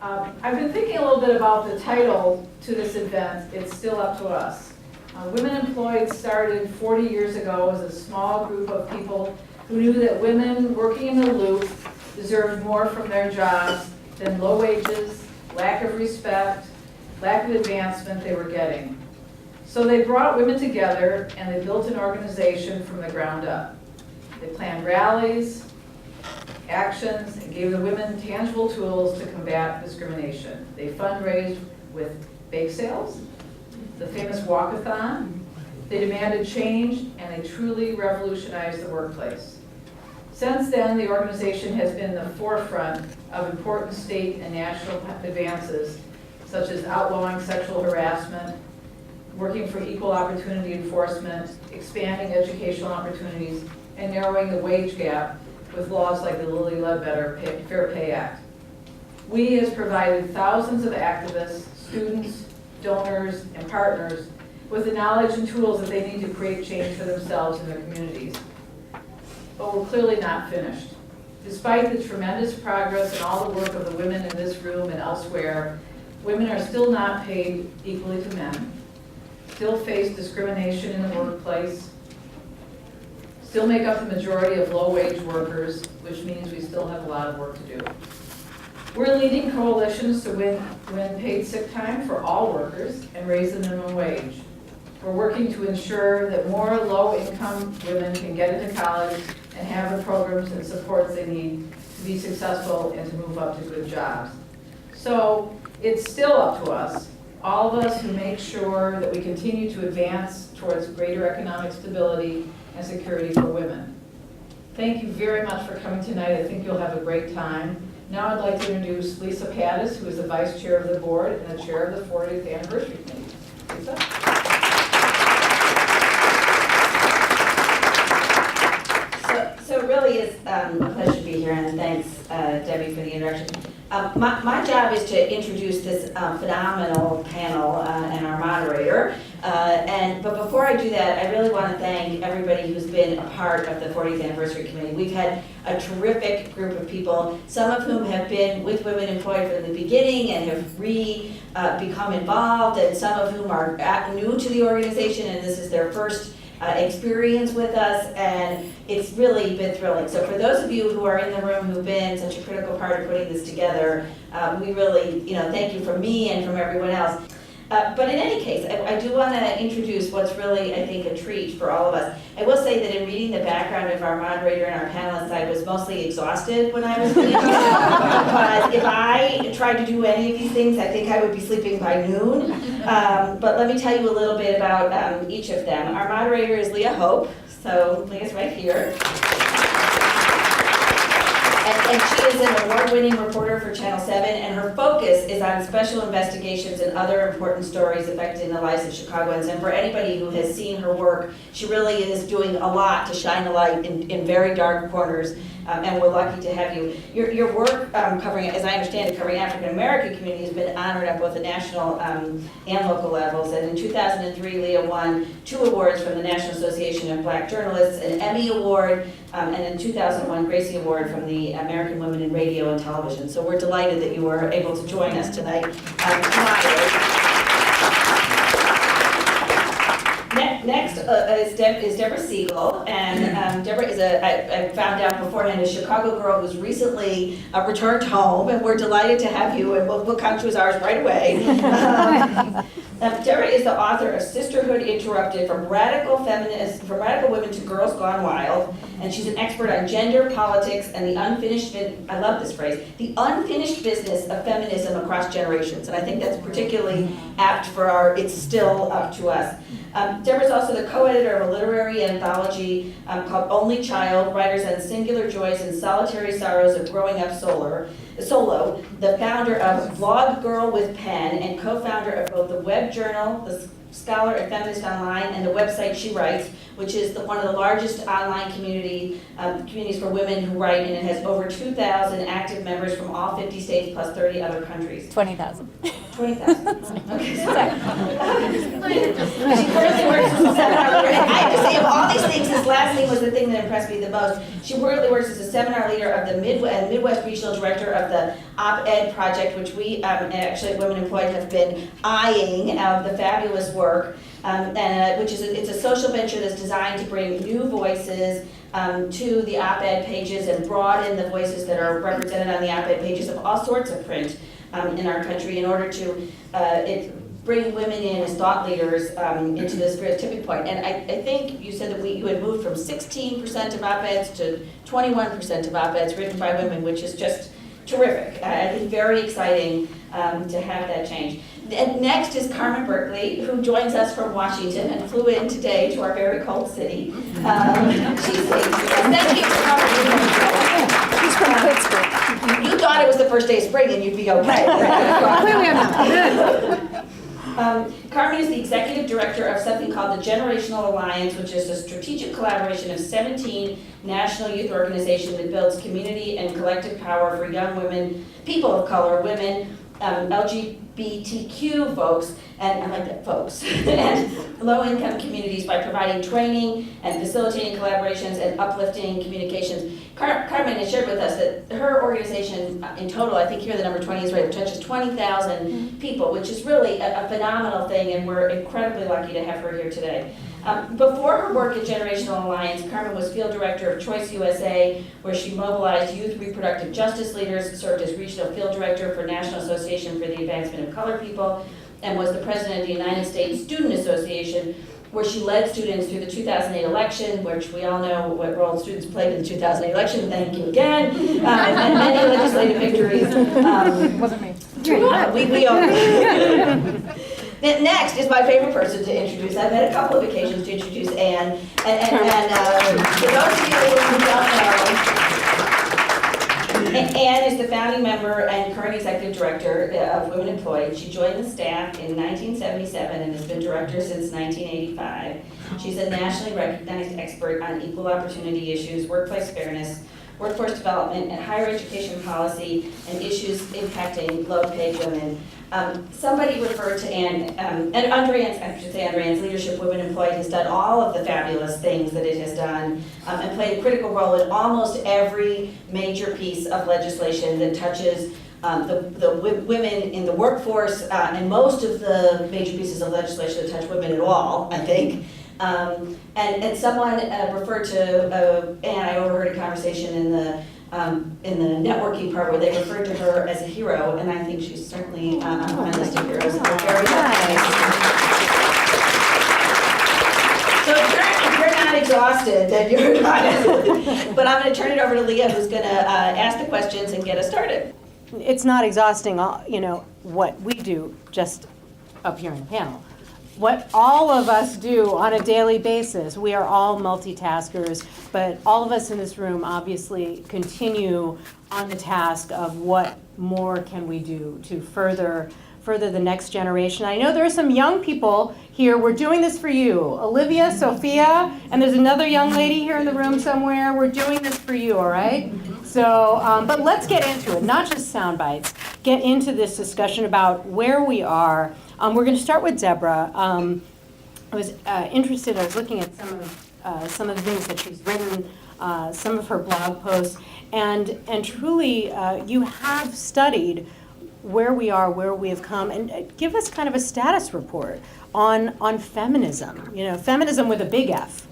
I've been thinking a little bit about the title to this event, It's Still Up to Us. Women Employed started 40 years ago as a small group of people who knew that women working in the loop deserved more from their jobs than low wages, lack of respect, lack of advancement they were getting. So they brought women together and they built an organization from the ground up. They planned rallies, actions, and gave the women tangible tools to combat discrimination. They fundraised with bake sales, the famous walkathon. They demanded change, and they truly revolutionized the workplace. Since then, the organization has been the forefront of important state and national advances, such as outlawing sexual harassment, working for equal opportunity enforcement, expanding educational opportunities, and narrowing the wage gap with laws like the Lilly Ledbetter Fair Pay Act. We has provided thousands of activists, students, donors, and partners with the knowledge and tools that they need to create change for themselves and their communities. But we're clearly not finished. Despite the tremendous progress and all the work of the women in this room and elsewhere, women are still not paid equally to men, still face discrimination in the workplace, still make up the majority of low-wage workers, which means we still have a lot of work to do. We're leading coalitions to win paid sick time for all workers and raise the minimum wage. We're working to ensure that more low-income women can get into college and have the programs and supports they need to be successful and to move up to good jobs. So it's still up to us, all of us who make sure that we continue to advance towards greater economic stability and security for women. Thank you very much for coming tonight. I think you'll have a great time. Now I'd like to introduce Lisa Pattis, who is the Vice Chair of the Board and the Chair of the 40th Anniversary Committee. Lisa? So it really is a pleasure to be here, and thanks, Debbie, for the introduction. My job is to introduce this phenomenal panel and our moderator. But before I do that, I really want to thank everybody who's been a part of the 40th Anniversary Committee. We've had a terrific group of people, some of whom have been with Women Employed from the beginning and have become involved, and some of whom are new to the organization, and this is their first experience with us, and it's really been thrilling. So for those of you who are in the room who've been such a critical part of putting this together, we really, thank you from me and from everyone else. But in any case, I do want to introduce what's really, I think, a treat for all of us. I will say that in reading the background of our moderator and our panelists, I was mostly exhausted when I was reading it. Because if I tried to do any of these things, I think I would be sleeping by noon. But let me tell you a little bit about each of them. Our moderator is Leah Hope. So Leah's right here. And she is an award-winning reporter for Channel 7, and her focus is on special investigations and other important stories affecting the lives of Chicagoans. And for anybody who has seen her work, she really is doing a lot to shine a light in very dark corners, and we're lucky to have you. Your work covering, as I understand it, covering African-American community has been honored at both the national and local levels. And in 2003, Leah won 2 awards from the National Association of Black Journalists, an Emmy Award, and in 2001, Gracie Award from the American Women in Radio and Television. So we're delighted that you were able to join us tonight. Next is Deborah Siegel, and Deborah is I found out beforehand, a Chicago girl who's recently returned home, and we're delighted to have you, and we'll count you as ours right away. Deborah is the author of Sisterhood Interrupted, from radical women to girls gone wild, and she's an expert on gender, politics, and the unfinished, I love this phrase, the unfinished business of feminism across generations, and I think that's particularly apt for our It's Still Up to Us. Deborah's also the co-editor of a literary anthology called Only Child, Writers on Singular Joys and Solitary Sorrows of Growing Up Solo, the founder of Blog Girl with Pen, and co-founder of both the web journal, the scholar and feminist online, and the website She Writes, which is one of the largest online communities for women who write, and it has over 2,000 active members from all 50 states plus 30 other countries. 20,000. 20,000. Okay, sorry. She currently works as a seminar leader. And I have to say, of all these things, this last thing was the thing that impressed me the most. She currently works as a seminar leader of the Midwest Regional Director of the Op-Ed Project, which we actually at Women Employed have been eyeing of the fabulous work, which is it's a social venture that's designed to bring new voices to the op-ed pages and broaden the voices that are represented on the op-ed pages of all sorts of print in our country in order to bring women in as thought leaders into this very tipping point. And I think you said that you had moved from 16% of op-eds to 21% of op-eds written by women, which is just terrific. I think very exciting to have that change. And next is Carmen Berkeley, who joins us from Washington and flew in today to our very cold city. Thank you for coming. She's from Pittsburgh. You thought it was the first day of spring and you'd be okay. Clearly I'm not. Carmen is the executive director of something called the Generational Alliance, which is a strategic collaboration of 17 national youth organizations that builds community and collective power for young women, people of color, women, LGBTQ folks, and I like that, folks, and low-income communities by providing training and facilitating collaborations and uplifting communications. Carmen has shared with us that her organization in total, I think here the number 20 is right, touches 20,000 people, which is really a phenomenal thing, and we're incredibly lucky to have her here today. Before her work at Generational Alliance, Carmen was field director of Choice USA, where she mobilized youth reproductive justice leaders, served as regional field director for National Association for the Advancement of Colored People, and was the president of the United States Student Association, where she led students through the 2008 election, which we all know what role students played in the 2008 election. Thank you again. And many legislative victories. Wasn't me. We all. Next is my favorite person to introduce. I've had a couple of occasions to introduce Anne. And for those of you who don't know, Anne is the founding member and current executive director of Women Employed. She joined the staff in 1977 and has been director since 1985. She's a nationally recognized expert on equal opportunity issues, workplace fairness, workforce development, and higher education policy, and issues impacting low-paid women. Somebody referred to Anne, and under Anne's leadership, Women Employed has done all of the fabulous things that it has done, and played a critical role in almost every major piece of legislation that touches the women in the workforce, and most of the major pieces of legislation that touch women at all, I think. And someone referred to Anne. I overheard a conversation in the networking part where they referred to her as a hero, and I think she's certainly on my list of heroes. Very nice. So if you're not exhausted, then you're not. But I'm going to turn it over to Leah, who's going to ask the questions and get us started. It's not exhausting, what we do just up here in the panel. What all of us do on a daily basis, we are all multitaskers, but all of us in this room obviously continue on the task of what more can we do to further the next generation. I know there are some young people here. We're doing this for you. Olivia, Sophia, and there's another young lady here in the room somewhere. We're doing this for you, all right? So, but let's get into it, not just sound bites. Get into this discussion about where we are. We're going to start with Deborah. I was interested, I was looking at some of the things that she's written, some of her blog posts, and truly you have studied where we are, where we have come, and give us kind of a status report on feminism. You know, feminism with a big F.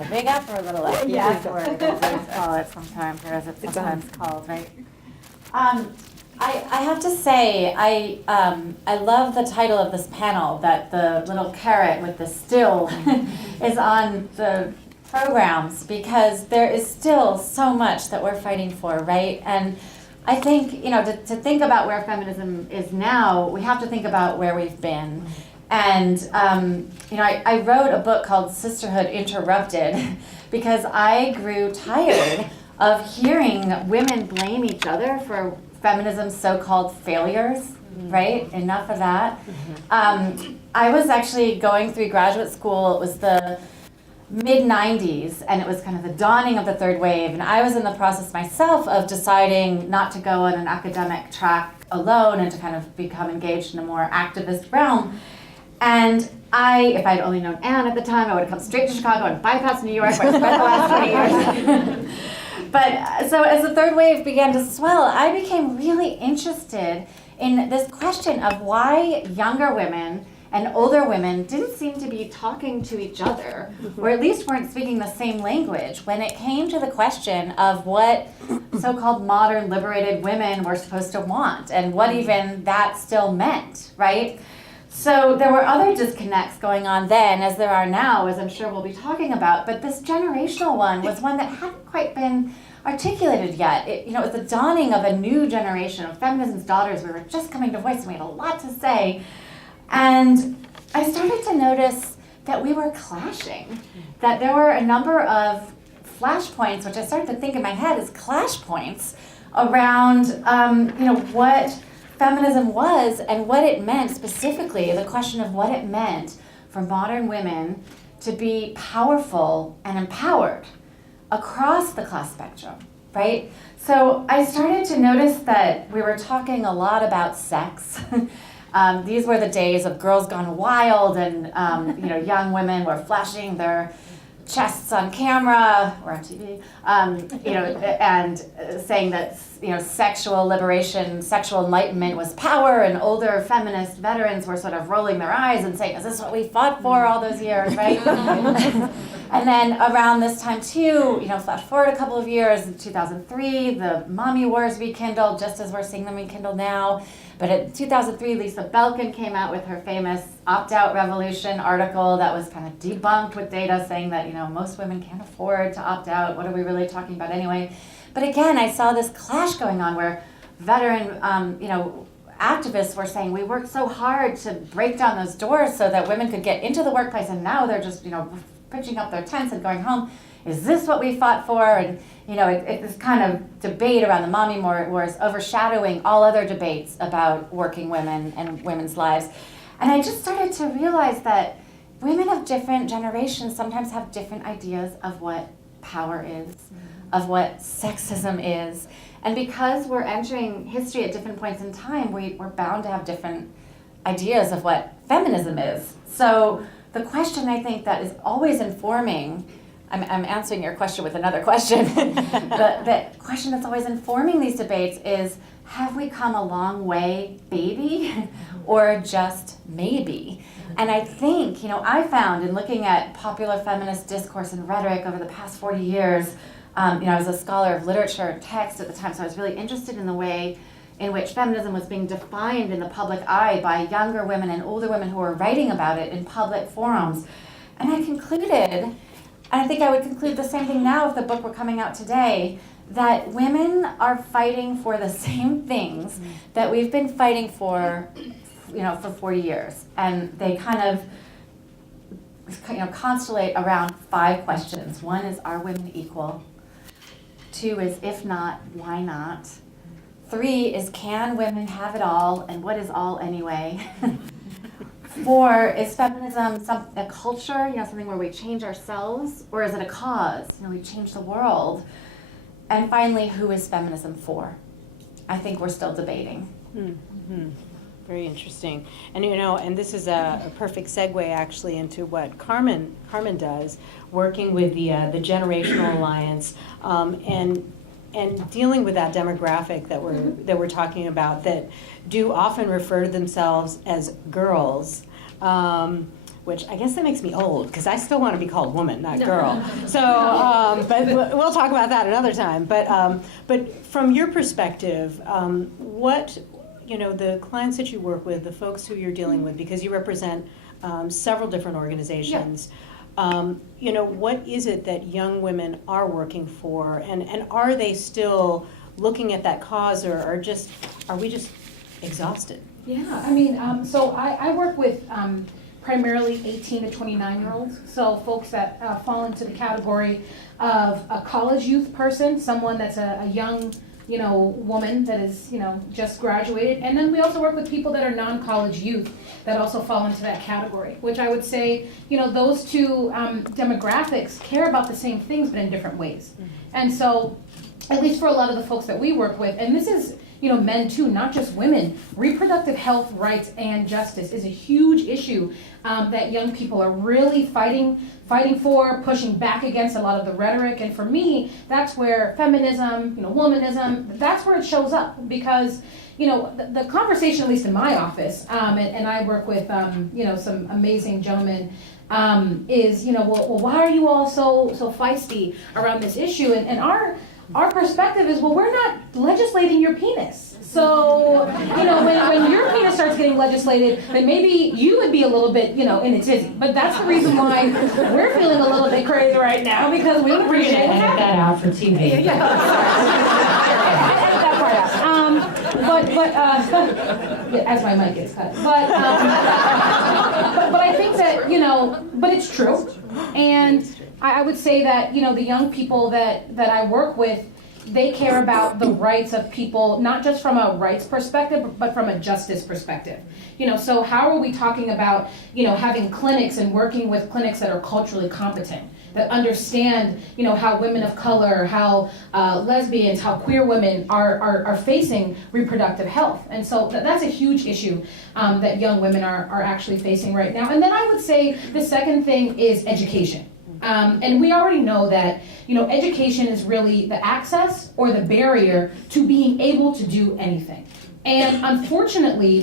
A big F or a little F? Yeah. Or as we call it sometimes, or as it's sometimes called, right? I have to say, I love the title of this panel, that the little carrot with the still is on the programs, because there is still so much that we're fighting for, right? And I think, to think about where feminism is now, we have to think about where we've been. And, I wrote a book called Sisterhood Interrupted because I grew tired of hearing women blame each other for feminism's so-called failures, right? Enough of that. I was actually going through graduate school. It was the mid-90s, and it was kind of the dawning of the third wave, and I was in the process myself of deciding not to go on an academic track alone and to kind of become engaged in a more activist realm. And if I'd only known Anne at the time, I would have come straight to Chicago and bypassed New York, where I spent the last 20 years. But so as the third wave began to swell, I became really interested in this question of why younger women and older women didn't seem to be talking to each other, or at least weren't speaking the same language when it came to the question of what so-called modern liberated women were supposed to want, and what even that still meant, right? So there were other disconnects going on then, as there are now, as I'm sure we'll be talking about, but this generational one was one that hadn't quite been articulated yet. It was the dawning of a new generation of feminism's daughters. We were just coming to voice, and we had a lot to say. And I started to notice that we were clashing, that there were a number of flashpoints, which I started to think in my head as clash points around, what feminism was and what it meant specifically, the question of what it meant for modern women to be powerful and empowered across the class spectrum, right? So I started to notice that we were talking a lot about sex. These were the days of Girls Gone Wild, and young women were flashing their chests on camera or on TV, and saying that sexual liberation, sexual enlightenment was power, and older feminist veterans were sort of rolling their eyes and saying, "Is this what we fought for all those years?" Right? And then around this time too, flash forward a couple of years, in 2003, the mommy wars rekindled, just as we're seeing them rekindled now. But in 2003, Lisa Belkin came out with her famous opt-out revolution article that was kind of debunked with data saying that, most women can't afford to opt out. What are we really talking about anyway? But again, I saw this clash going on where veteran, activists were saying, we worked so hard to break down those doors so that women could get into the workplace, and now they're just, pitching up their tents and going home. Is this what we fought for? And this kind of debate around the mommy wars overshadowing all other debates about working women and women's lives. And I just started to realize that women of different generations sometimes have different ideas of what power is, of what sexism is. And because we're entering history at different points in time, we're bound to have different ideas of what feminism is. So the question I think that is always informing, I'm answering your question with another question. The question that's always informing these debates is, have we come a long way, baby, or just maybe? And I think, I found in looking at popular feminist discourse and rhetoric over the past 40 years, I was a scholar of literature and text at the time, so I was really interested in the way in which feminism was being defined in the public eye by younger women and older women who were writing about it in public forums. And I concluded, and I think I would conclude the same thing now if the book were coming out today, that women are fighting for the same things that we've been fighting for, for 40 years. And they kind of, constellate around 5 questions. 1 is, are women equal? 2 is, if not, why not? 3 is, can women have it all, and what is all anyway? 4, is feminism a culture, something where we change ourselves, or is it a cause? We change the world. And finally, who is feminism for? I think we're still debating. Mm-hmm. Very interesting. And and this is a perfect segue actually into what Carmen does, working with the Generational Alliance, and dealing with that demographic that we're talking about, that do often refer to themselves as girls, which I guess that makes me old, because I still want to be called woman, not girl. So, but we'll talk about that another time. But from your perspective, what the clients that you work with, the folks who you're dealing with, because you represent several different organizations. Yeah. What is it that young women are working for, and are they still looking at that cause, or are we just exhausted? Yeah, I mean, so I work with primarily 18 to 29-year-olds. So folks that fall into the category of a college youth person, someone that's a young, woman that is, just graduated. And then we also work with people that are non-college youth that also fall into that category, which I would say, those two demographics care about the same things, but in different ways. And so, at least for a lot of the folks that we work with, and this is, men too, not just women, reproductive health, rights, and justice is a huge issue that young people are really fighting for, pushing back against a lot of the rhetoric. And for me, that's where feminism, womanism, that's where it shows up. Because, the conversation, at least in my office, and I work with, some amazing gentlemen, is, well, why are you all so feisty around this issue? And our perspective is, well, we're not legislating your penis. So, when your penis starts getting legislated, then maybe you would be a little bit, in a tizzy. But that's the reason why we're feeling a little bit crazy right now, because we appreciate it. Edit that out for TV. Yeah, that part out. As my mic gets cut. But I think that, but it's true. And I would say that, the young people that I work with, they care about the rights of people, not just from a rights perspective, but from a justice perspective. So how are we talking about, having clinics and working with clinics that are culturally competent, that understand, how women of color, how lesbians, how queer women are facing reproductive health. And so that's a huge issue that young women are actually facing right now. And then I would say the second thing is education. And we already know that, education is really the access or the barrier to being able to do anything. And unfortunately,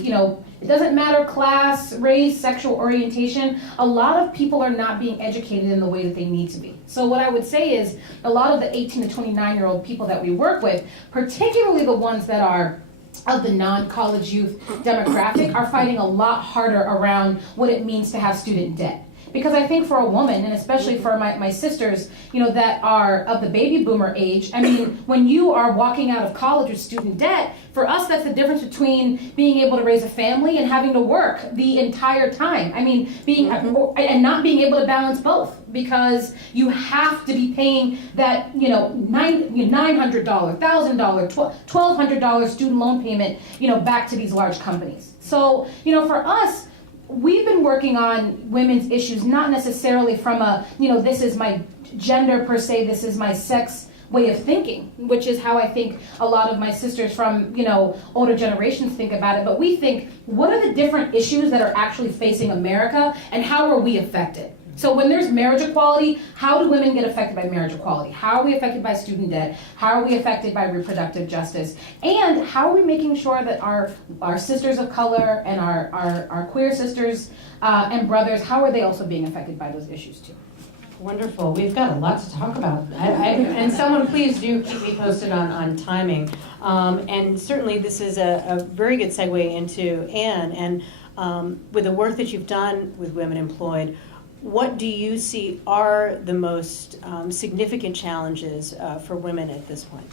it doesn't matter class, race, sexual orientation, a lot of people are not being educated in the way that they need to be. So what I would say is a lot of the 18 to 29-year-old people that we work with, particularly the ones that are of the non-college youth demographic, are fighting a lot harder around what it means to have student debt. Because I think for a woman, and especially for my sisters, that are of the baby boomer age, I mean, when you are walking out of college with student debt, for us, that's the difference between being able to raise a family and having to work the entire time. I mean, and not being able to balance both, because you have to be paying that, $900, $1,000, $1,200 student loan payment, back to these large companies. So, for us, we've been working on women's issues, not necessarily from a, this is my gender per se, this is my sex way of thinking, which is how I think a lot of my sisters from, older generations think about it. But we think, what are the different issues that are actually facing America, and how are we affected? So when there's marriage equality, how do women get affected by marriage equality? How are we affected by student debt? How are we affected by reproductive justice? And how are we making sure that our sisters of color and our queer sisters and brothers, how are they also being affected by those issues too? Wonderful. We've got a lot to talk about. And someone please do keep me posted on timing. And certainly this is a very good segue into Anne. And with the work that you've done with Women Employed, what do you see are the most significant challenges for women at this point?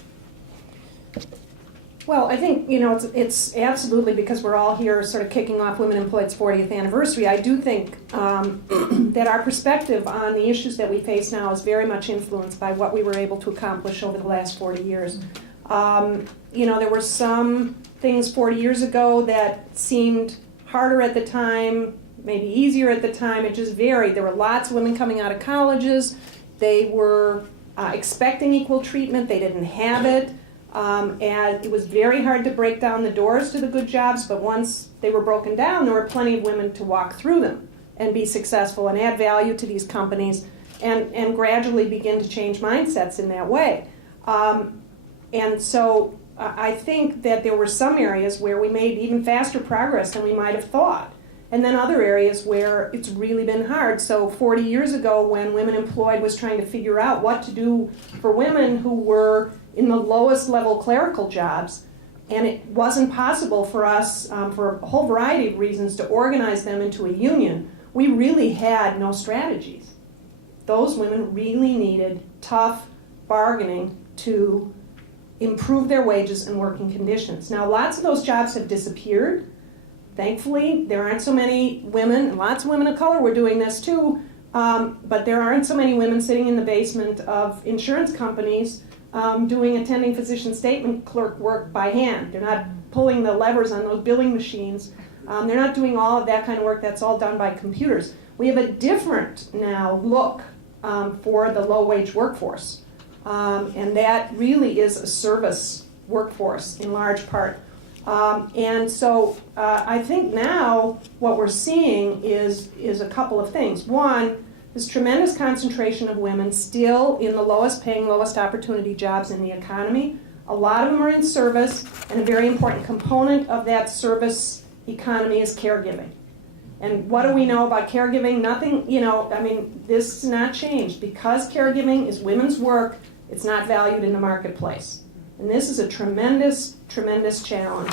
Well, I think, it's absolutely, because we're all here sort of kicking off Women Employed's 40th anniversary, I do think that our perspective on the issues that we face now is very much influenced by what we were able to accomplish over the last 40 years. There were some things 40 years ago that seemed harder at the time, maybe easier at the time. It just varied. There were lots of women coming out of colleges. They were expecting equal treatment. They didn't have it. And it was very hard to break down the doors to the good jobs, but once they were broken down, there were plenty of women to walk through them and be successful and add value to these companies and gradually begin to change mindsets in that way. And so I think that there were some areas where we made even faster progress than we might have thought. And then other areas where it's really been hard. So 40 years ago, when Women Employed was trying to figure out what to do for women who were in the lowest level clerical jobs, and it wasn't possible for us, for a whole variety of reasons, to organize them into a union, we really had no strategies. Those women really needed tough bargaining to improve their wages and working conditions. Now, lots of those jobs have disappeared, Thankfully, there aren't so many women, and lots of women of color were doing this too, but there aren't so many women sitting in the basement of insurance companies doing attending physician statement clerk work by hand. They're not pulling the levers on those billing machines. They're not doing all of that kind of work. That's all done by computers. We have a different now look for the low-wage workforce. And that really is a service workforce in large part. And so I think now what we're seeing is a couple of things. One, this tremendous concentration of women still in the lowest paying, lowest opportunity jobs in the economy. A lot of them are in service, and a very important component of that service economy is caregiving. And what do we know about caregiving? Nothing, this has not changed. Because caregiving is women's work, it's not valued in the marketplace. And this is a tremendous, tremendous challenge.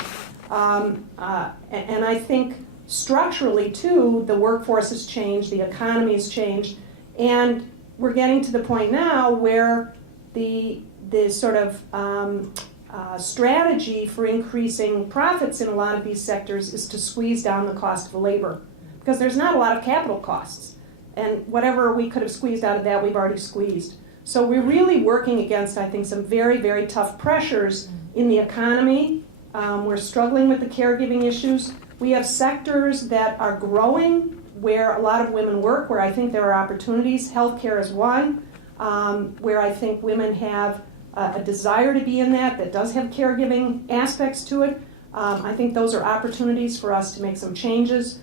And I think structurally, too, the workforce has changed, the economy has changed, and we're getting to the point now where the sort of strategy for increasing profits in a lot of these sectors is to squeeze down the cost of labor, because there's not a lot of capital costs. And whatever we could have squeezed out of that, we've already squeezed. So we're really working against, I think, some very, very tough pressures in the economy. We're struggling with the caregiving issues. We have sectors that are growing where a lot of women work, where I think there are opportunities. Healthcare is one, where I think women have a desire to be in that does have caregiving aspects to it. I think those are opportunities for us to make some changes.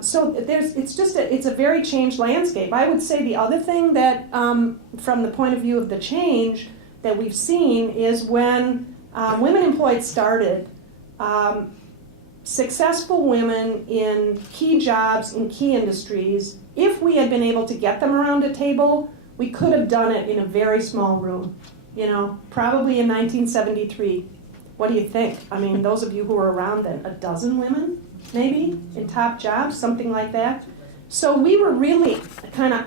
So it's a very changed landscape. I would say the other thing that, from the point of view of the change that we've seen, is when women employed started, successful women in key jobs in key industries, if we had been able to get them around a table, we could have done it in a very small room, probably in 1973. What do you think? I mean, those of you who were around then, a dozen women, maybe, in top jobs, something like that. So we were really kind of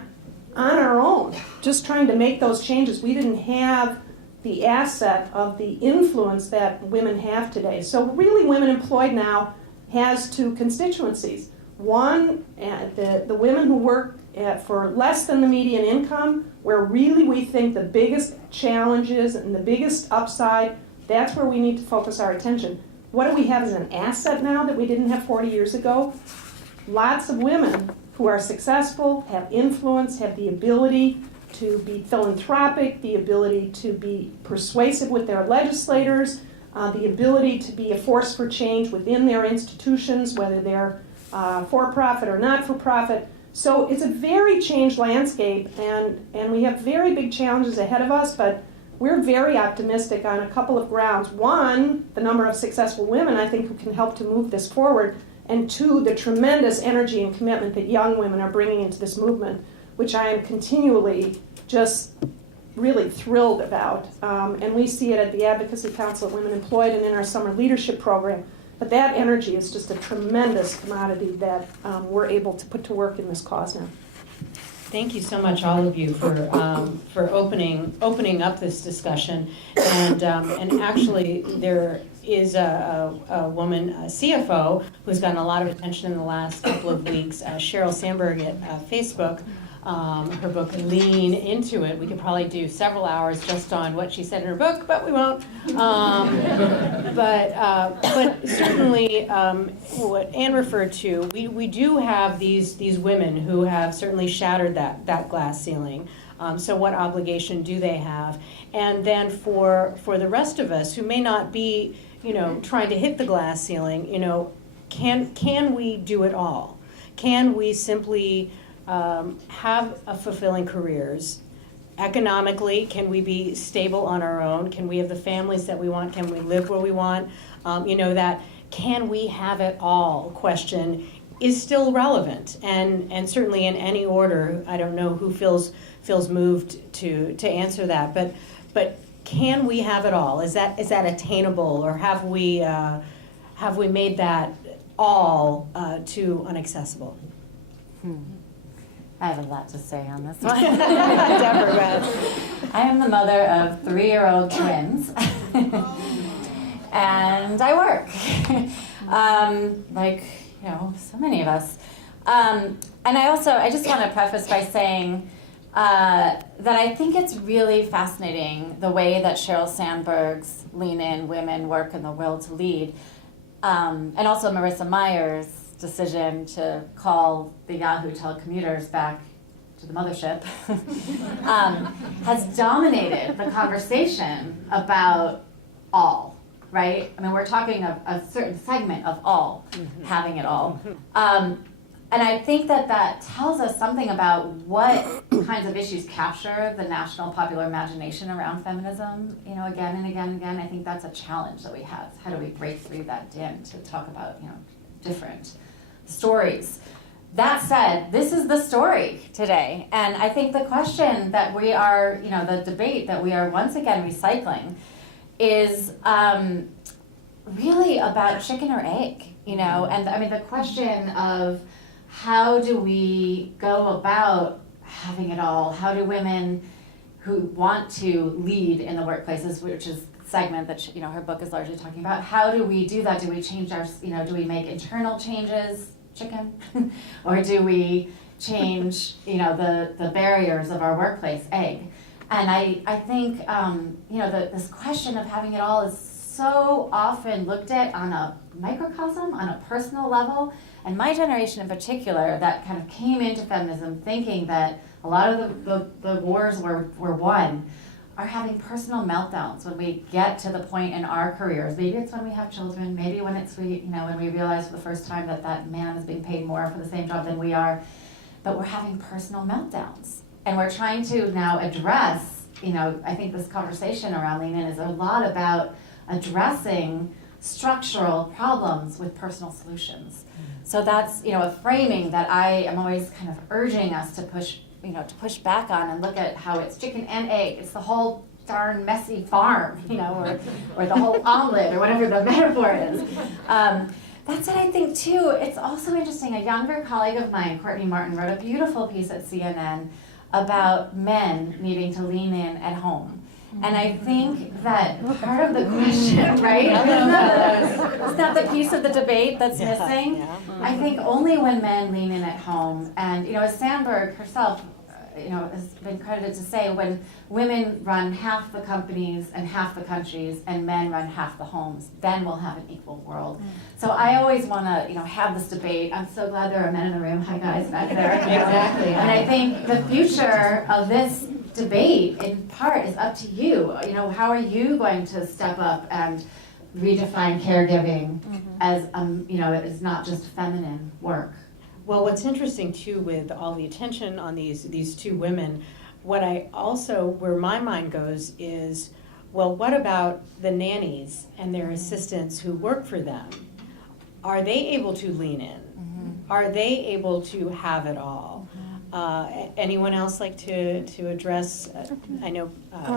on our own, just trying to make those changes. We didn't have the asset of the influence that women have today. So really, women employed now has two constituencies. One, the women who work for less than the median income, where really we think the biggest challenges and the biggest upside, that's where we need to focus our attention. What do we have as an asset now that we didn't have 40 years ago? Lots of women who are successful, have influence, have the ability to be philanthropic, the ability to be persuasive with their legislators, the ability to be a force for change within their institutions, whether they're for-profit or not-for-profit. So it's a very changed landscape, and we have very big challenges ahead of us, but we're very optimistic on a couple of grounds. One, the number of successful women, I think, who can help to move this forward, and two, the tremendous energy and commitment that young women are bringing into this movement, which I am continually just really thrilled about. And we see it at the Advocacy Council of Women Employed and in our summer leadership program. But that energy is just a tremendous commodity that we're able to put to work in this cause now. Thank you so much, all of you, for opening up this discussion. And actually, there is a woman, a CFO, who's gotten a lot of attention in the last couple of weeks, Sheryl Sandberg at Facebook. Her book, Lean Into It. We could probably do several hours just on what she said in her book, but we won't. But certainly, what Anne referred to, we do have these women who have certainly shattered that glass ceiling. So what obligation do they have? And then for the rest of us who may not be, trying to hit the glass ceiling, can we do it all? Can we simply have a fulfilling careers? Economically, can we be stable on our own? Can we have the families that we want? Can we live where we want? That can we have it all question is still relevant, and certainly in any order. I don't know who feels moved to answer that, but can we have it all? Is that attainable, or have we made that all too inaccessible? I have a lot to say on this one. I am the mother of 3-year-old twins, and I work. Like so many of us. And I just want to preface by saying that I think it's really fascinating the way that Sheryl Sandberg's Lean In, Women, Work, and the Will to Lead, and also Marissa Meyer's decision to call the Yahoo telecommuters back to the mothership, has dominated the conversation about all, right? I mean, we're talking of a certain segment of all, having it all. And I think that tells us something about what kinds of issues capture the national popular imagination around feminism, again and again and again. I think that's a challenge that we have. How do we break through that din to talk about, different stories? That said, this is the story today. And I think the question that we are, the debate that we are once again recycling is really about chicken or egg, and I mean, the question of how do we go about having it all? How do women who want to lead in the workplaces, which is the segment that her book is largely talking about, how do we do that? Do we change our, do we make internal changes, chicken, or do we change, the barriers of our workplace, egg? And I think, this question of having it all is so often looked at on a microcosm, on a personal level. And my generation in particular, that kind of came into feminism thinking that a lot of the wars were won, are having personal meltdowns when we get to the point in our careers. Maybe it's when we have children, maybe when it's when we realize for the first time that man is being paid more for the same job than we are, but we're having personal meltdowns. And we're trying to now address, I think this conversation around Lean In is a lot about addressing structural problems with personal solutions. So that's, a framing that I am always kind of urging us to push back on and look at how it's chicken and egg. It's the whole darn messy farm, or the whole omelet, or whatever the metaphor is. That's what I think too. It's also interesting. A younger colleague of mine, Courtney Martin, wrote a beautiful piece at CNN about men needing to lean in at home. And I think that part of the question, right? It's not the piece of the debate that's missing. Yeah. I think only when men lean in at home, and as Sandberg herself, has been credited to say, when women run half the companies and half the countries, and men run half the homes, then we'll have an equal world. So I always want to, have this debate. I'm so glad there are men in the room. Hi guys, back there. Exactly. And I think the future of this debate, in part, is up to you. How are you going to step up and redefine caregiving as, it's not just feminine work? Well, what's interesting too with all the attention on these two women, where my mind goes is, well, what about the nannies and their assistants who work for them? Are they able to lean in? Are they able to have it all? Anyone else like to address? I know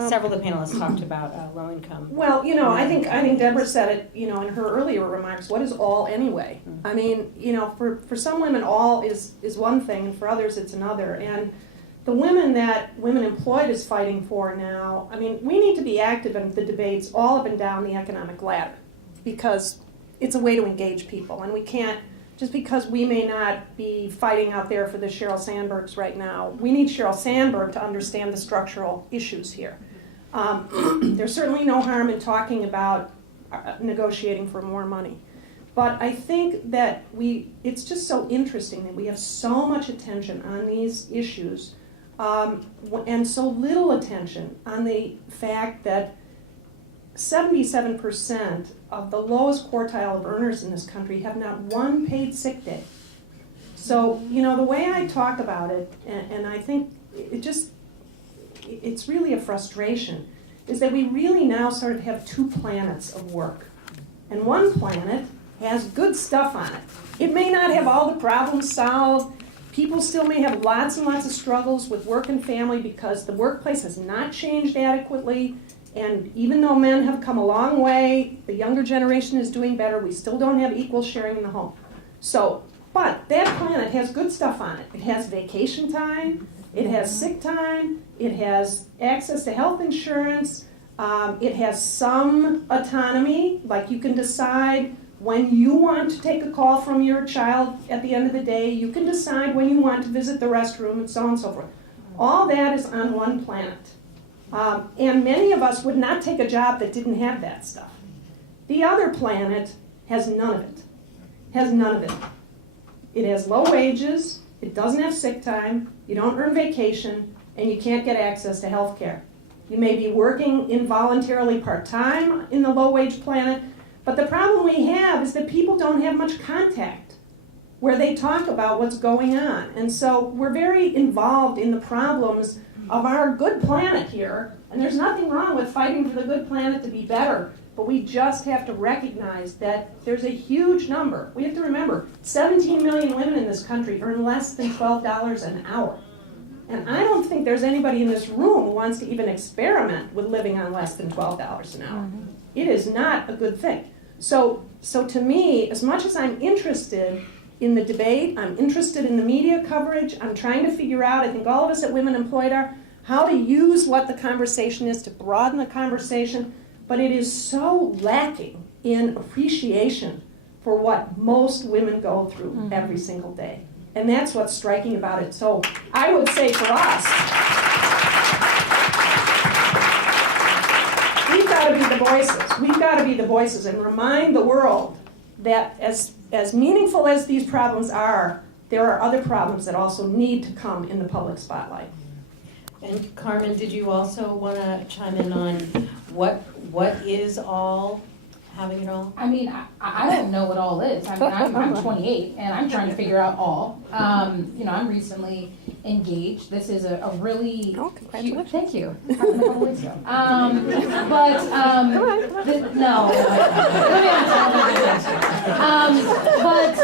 several of the panelists talked about low income. Well, I think Deborah said it, in her earlier remarks. What is all anyway? I mean, for some women, all is one thing, and for others, it's another. And the women that Women Employed is fighting for now, I mean, we need to be active in the debates all up and down the economic ladder, because it's a way to engage people, and we can't. Just because we may not be fighting out there for the Sheryl Sandbergs right now, we need Sheryl Sandberg to understand the structural issues here. There's certainly no harm in talking about negotiating for more money. But I think that it's just so interesting that we have so much attention on these issues and so little attention on the fact that 77% of the lowest quartile of earners in this country have not one paid sick day. So, the way I talk about it, and I think it's really a frustration, is that we really now sort of have two planets of work. And one planet has good stuff on it. It may not have all the problems solved. People still may have lots and lots of struggles with work and family because the workplace has not changed adequately. And even though men have come a long way, the younger generation is doing better, we still don't have equal sharing in the home. So, but that planet has good stuff on it. It has vacation time, it has sick time, it has access to health insurance, it has some autonomy, like you can decide when you want to take a call from your child at the end of the day. You can decide when you want to visit the restroom and so on and so forth. All that is on one planet. And many of us would not take a job that didn't have that stuff. The other planet has none of it. Has none of it. It has low wages, it doesn't have sick time, you don't earn vacation, and you can't get access to health care. You may be working involuntarily part-time in the low-wage planet, but the problem we have is that people don't have much contact where they talk about what's going on. And so we're very involved in the problems of our good planet here, and there's nothing wrong with fighting for the good planet to be better, but we just have to recognize that there's a huge number. We have to remember, 17 million women in this country earn less than $12 an hour. And I don't think there's anybody in this room who wants to even experiment with living on less than $12 an hour. It is not a good thing. So to me, as much as I'm interested in the debate, I'm interested in the media coverage, I'm trying to figure out, I think all of us at Women Employed are, how to use what the conversation is to broaden the conversation, but it is so lacking in appreciation for what most women go through every single day. And that's what's striking about it. So I would say for us, we've got to be the voices. We've got to be the voices and remind the world that as meaningful as these problems are, there are other problems that also need to come in the public spotlight. And Carmen, did you also want to chime in on what is all, having it all? I mean, I don't know what all is. I mean, I'm 28 and I'm trying to figure out all. You know, I'm recently engaged. This is a really cute, thank you. Happened a couple weeks ago. But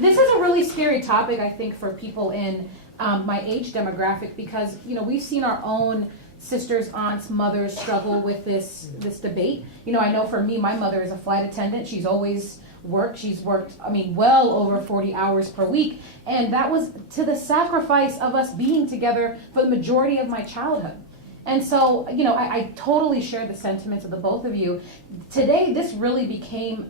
this is a really scary topic, I think, for people in my age demographic, because you know we've seen our own sisters, aunts, mothers struggle with this debate. You know, I know for me, my mother is a flight attendant. She's always worked. She's worked, I mean, well over 40 hours per week. And that was to the sacrifice of us being together for the majority of my childhood. And so, you know, I totally share the sentiments of the both of you. Today, this really became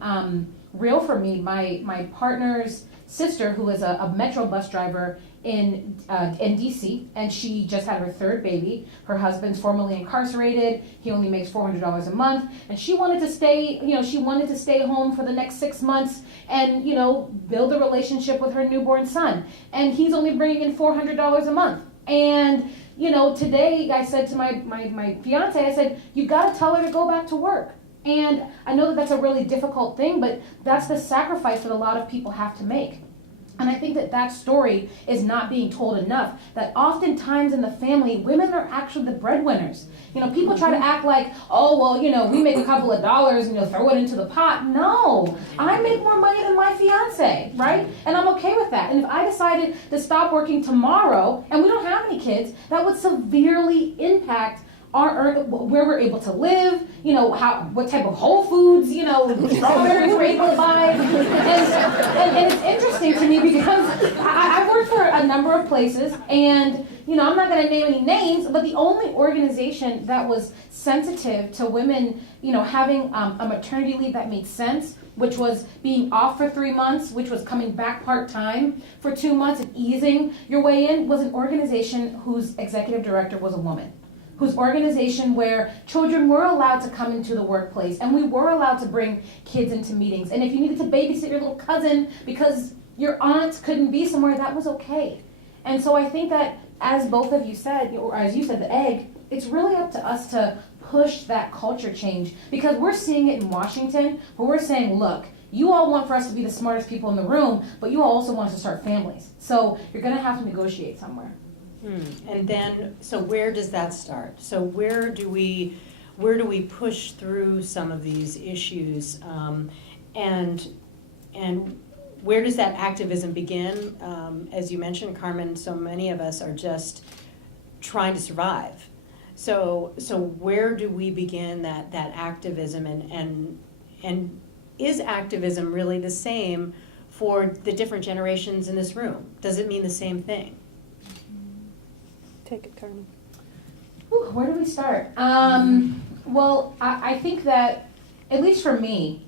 real for me. My partner's sister, who is a Metro bus driver in DC, and she just had her third baby. Her husband's formerly incarcerated. He only makes $400 a month, and she wanted to stay. You know, she wanted to stay home for the next 6 months and build a relationship with her newborn son. And he's only bringing in $400 a month. And today I said to my fiance, I said, you got to tell her to go back to work. And I know that that's a really difficult thing, but that's the sacrifice that a lot of people have to make. And I think that story is not being told enough, that oftentimes in the family, women are actually the breadwinners. People try to act like, oh, well, we make a couple of dollars and throw it into the pot. No, I make more money than my fiance, right? And I'm okay with that. And if I decided to stop working tomorrow, and we don't have any kids, that would severely impact where we're able to live, what type of Whole Foods, strawberries we're able to buy. And it's interesting to me because I've worked for a number of places, and I'm not going to name any names, but the only organization that was sensitive to women, having a maternity leave that made sense, which was being off for 3 months, which was coming back part-time for 2 months and easing your way in, was an organization whose executive director was a woman. Whose organization where children were allowed to come into the workplace and we were allowed to bring kids into meetings. And if you needed to babysit your little cousin because your aunt couldn't be somewhere, that was okay. And so I think that, as both of you said, or as you said, the egg, it's really up to us to push that culture change, because we're seeing it in Washington, where we're saying, look, you all want for us to be the smartest people in the room, but you all also want us to start families. So you're going to have to negotiate somewhere. And then, so where does that start? So where do we push through some of these issues, and where does that activism begin? As you mentioned, Carmen, so many of us are just trying to survive. So where do we begin that activism, and is activism really the same for the different generations in this room? Does it mean the same thing? Take it, Carmen. Where do we start? Well, I think that, at least for me,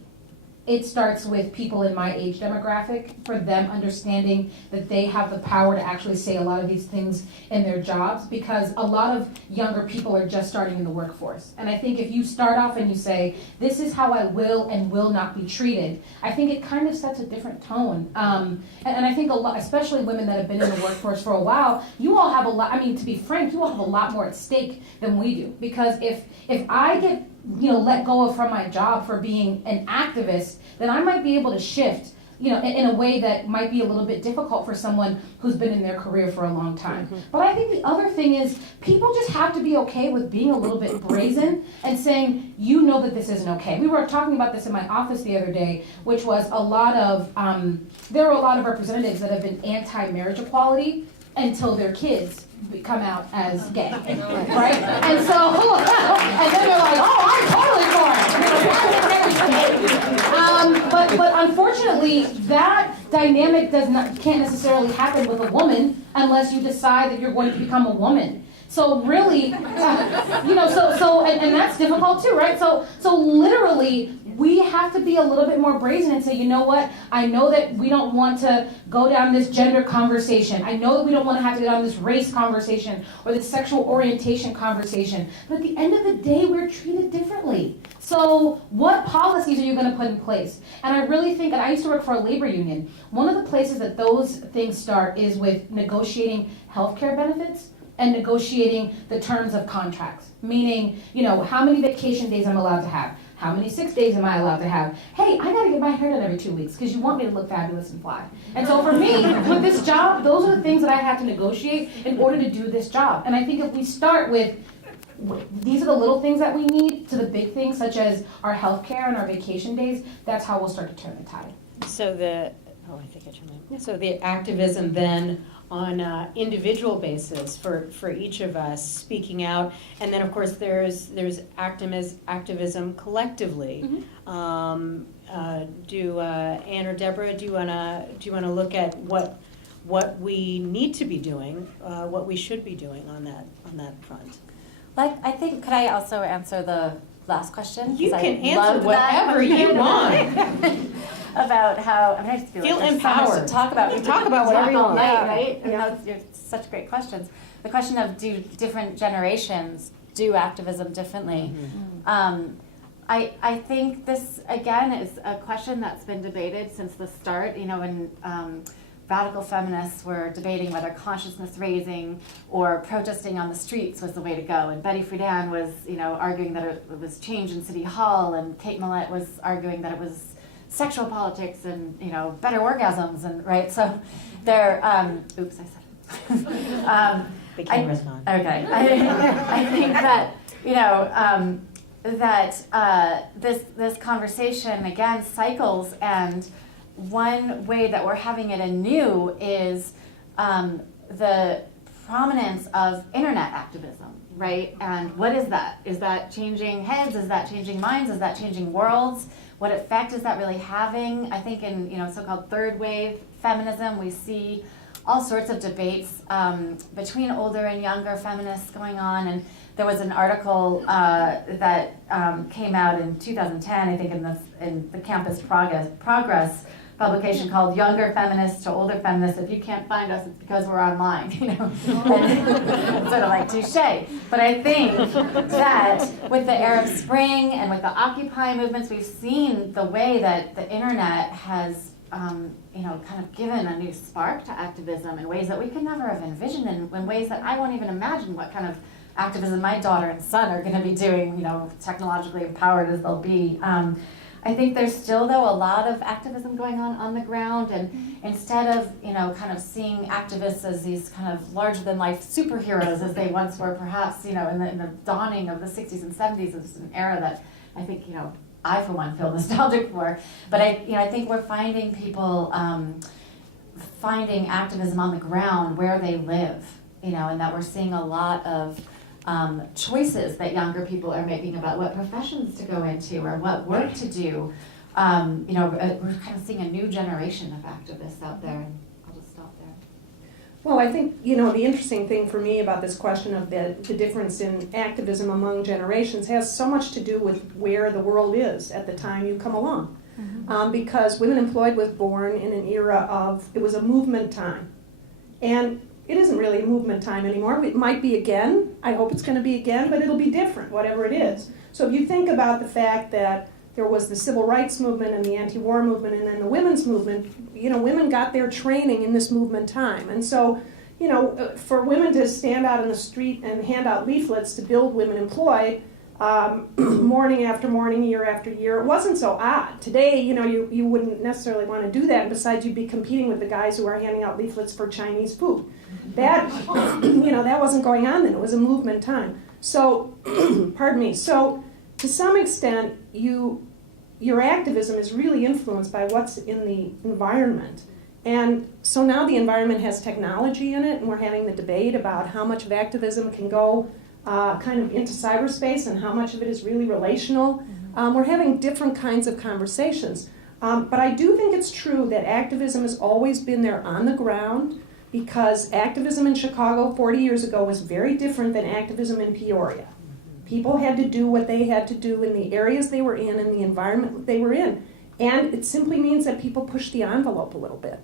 it starts with people in my age demographic, for them understanding that they have the power to actually say a lot of these things in their jobs, because a lot of younger people are just starting in the workforce. And I think if you start off and you say, this is how I will and will not be treated, I think it kind of sets a different tone. And I think a lot, especially women that have been in the workforce for a while, you all have a lot, I mean, to be frank, you all have a lot more at stake than we do. Because if I get let go of from my job for being an activist, then I might be able to shift, in a way that might be a little bit difficult for someone who's been in their career for a long time. But I think the other thing is, people just have to be okay with being a little bit brazen and saying, that this isn't okay. We were talking about this in my office the other day, which was there are a lot of representatives that have been anti-marriage equality until their kids come out as gay, right? And so, and then they're like, oh, I'm totally for it. But unfortunately, that dynamic can't necessarily happen with a woman unless you decide that you're going to become a woman. So really, and that's difficult too, right? So literally, we have to be a little bit more brazen and say, you know what? I know that we don't want to go down this gender conversation. I know that we don't want to have to go down this race conversation or this sexual orientation conversation. But at the end of the day, we're treated differently. So what policies are you going to put in place? And I really think, and I used to work for a labor union, one of the places that those things start is with negotiating healthcare benefits and negotiating the terms of contracts. Meaning, how many vacation days I'm allowed to have. How many 6 days am I allowed to have? Hey, I gotta get my hair done every 2 weeks because you want me to look fabulous and fly. And so for me, with this job, those are the things that I have to negotiate in order to do this job. And I think if we start with, these are the little things that we need, to the big things such as our health care and our vacation days, that's how we'll start to turn the tide. So the activism then on an individual basis for each of us speaking out, and then of course there's activism collectively. Anne or Deborah, do you wanna look at what we need to be doing, what we should be doing on that front? I think, could I also answer the last question? You 'Cause can I answer loved that whatever you want. About how, I just feel like there's so much empowered. to talk about. We Talk about whatever you all want. night, Yeah. right? And Yeah. those are such great questions. The question of, do different generations do activism differently? I think this, again, is a question that's been debated since the start. When radical feminists were debating whether consciousness raising or protesting on the streets was the way to go. And Betty Friedan was, arguing that it was change in City Hall, and Kate Millett was arguing that it was sexual politics and, better orgasms, and right. So they're, oops, I said it. The camera's on. Okay. I think that, this conversation again cycles, and one way that we're having it anew is the prominence of internet activism, right? And what is that? Is that changing heads? Is that changing minds? Is that changing worlds? What effect is that really having? I think in so-called third wave feminism, we see all sorts of debates between older and younger feminists going on. And there was an article that came out in 2010, I think, in the Campus Progress publication called "Younger Feminists to Older Feminists. If you can't find us, it's because we're online." And sort of like touche. But I think that with the Arab Spring and with the Occupy movements, we've seen the way that the internet has, kind of given a new spark to activism in ways that we could never have envisioned, and in ways that I won't even imagine what kind of activism my daughter and son are going to be doing, technologically empowered as they'll be. I think there's still, though, a lot of activism going on the ground, and instead of, kind of seeing activists as these kind of larger-than-life superheroes as they once were, perhaps, in the dawning of the 60s and 70s, is an era that I think, I, for one, feel nostalgic for. But I think we're finding people finding activism on the ground where they live, and that we're seeing a lot of choices that younger people are making about what professions to go into or what work to do. We're kind of seeing a new generation of activists out there, and I'll just stop there. Well, I think, the interesting thing for me about this question of the difference in activism among generations has so much to do with where the world is at the time you come along. Because Women Employed was born in an era of, it was a movement time. And it isn't really a movement time anymore. It might be again. I hope it's going to be again, but it'll be different, whatever it is. So if you think about the fact that there was the civil rights movement and the anti-war movement and then the women's movement, women got their training in this movement time. And so, for women to stand out in the street and hand out leaflets to build Women Employed, morning after morning, year after year, it wasn't so odd. Today, you wouldn't necessarily want to do that, and besides you'd be competing with the guys who are handing out leaflets for Chinese food. That, that wasn't going on then. It was a movement time. So, pardon me. So, to some extent, your activism is really influenced by what's in the environment. And so now the environment has technology in it, and we're having the debate about how much of activism can go kind of into cyberspace and how much of it is really relational. We're having different kinds of conversations. But I do think it's true that activism has always been there on the ground, because activism in Chicago 40 years ago was very different than activism in Peoria. People had to do what they had to do in the areas they were in and the environment they were in. And it simply means that people push the envelope a little bit.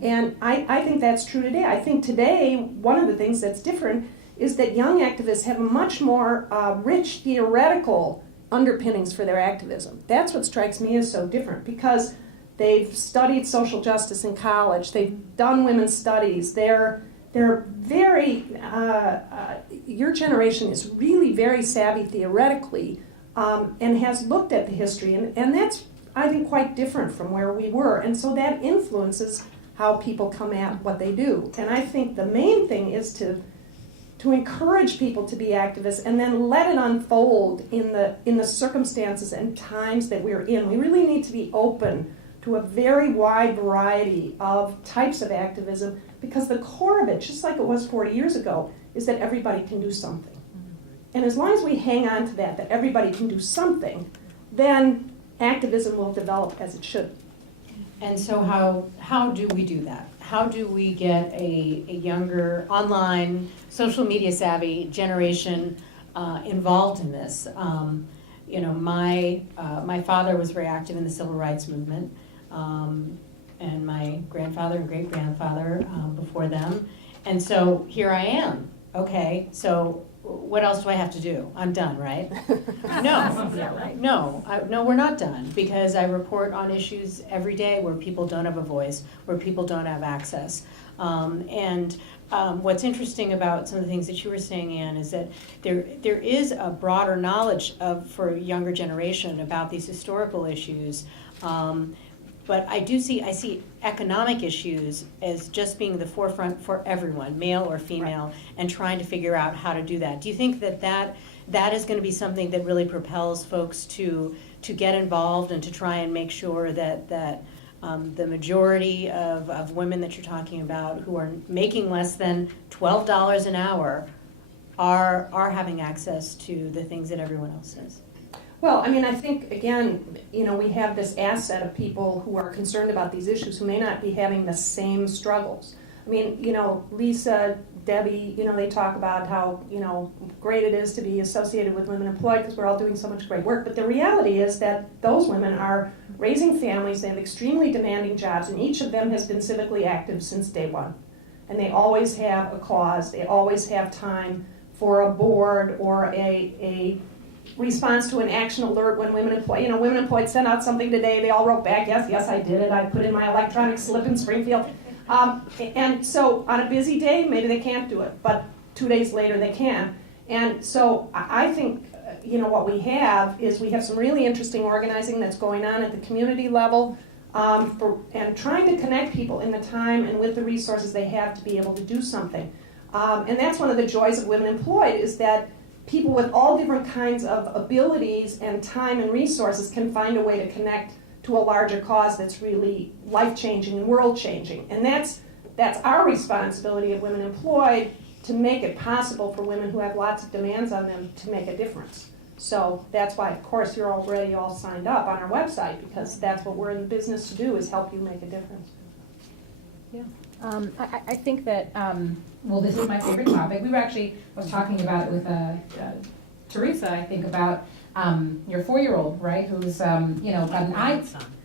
And I think that's true today. I think today, one of the things that's different is that young activists have much more rich theoretical underpinnings for their activism. That's what strikes me as so different, because they've studied social justice in college, they've done women's studies, they're very, your generation is really very savvy theoretically and has looked at the history, and that's, I think, quite different from where we were. And so that influences how people come at what they do. And I think the main thing is to encourage people to be activists and then let it unfold in the circumstances and times that we're in. We really need to be open to a very wide variety of types of activism, because the core of it, just like it was 40 years ago, is that everybody can do something. And as long as we hang on to that everybody can do something, then activism will develop as it should. And so how do we do that? How do we get a younger, online, social media savvy generation involved in this? My father was very active in the civil rights movement, and my grandfather and great-grandfather before them. And so here I am. Okay, so what else do I have to do? I'm done, right? No, we're not done, because I report on issues every day where people don't have a voice, where people don't have access. What's interesting about some of the things that you were saying, Anne, is that there is a broader knowledge for younger generation about these historical issues. But I see economic issues as just being the forefront for everyone, male or female, and trying to figure out how to do that. Do you think that is going to be something that really propels folks to get involved and to try and make sure that the majority of women that you're talking about who are making less than $12 an hour are having access to the things that everyone else is? Well, I think, again, we have this asset of people who are concerned about these issues who may not be having the same struggles. Lisa, Debbie, they talk about how, great it is to be associated with Women Employed because we're all doing so much great work. But the reality is that those women are raising families, they have extremely demanding jobs, and each of them has been civically active since day one. And they always have a cause, they always have time for a board or a response to an action alert when Women Employed, Women Employed sent out something today, they all wrote back, yes, I did it, I put in my electronic slip in Springfield. And so on a busy day, maybe they can't do it, but 2 days later they can. And so I think, what we have is we have some really interesting organizing that's going on at the community level, and trying to connect people in the time and with the resources they have to be able to do something. And that's one of the joys of Women Employed, is that people with all different kinds of abilities and time and resources can find a way to connect to a larger cause that's really life-changing and world-changing. And that's our responsibility at Women Employed, to make it possible for women who have lots of demands on them to make a difference. So that's why, of course, you're already all signed up on our website, because that's what we're in the business to do, is help you make a difference. Yeah. I think that, well, this is my favorite topic. We were actually, I was talking about it with Teresa, I think, about your 4-year-old, right, who's, got an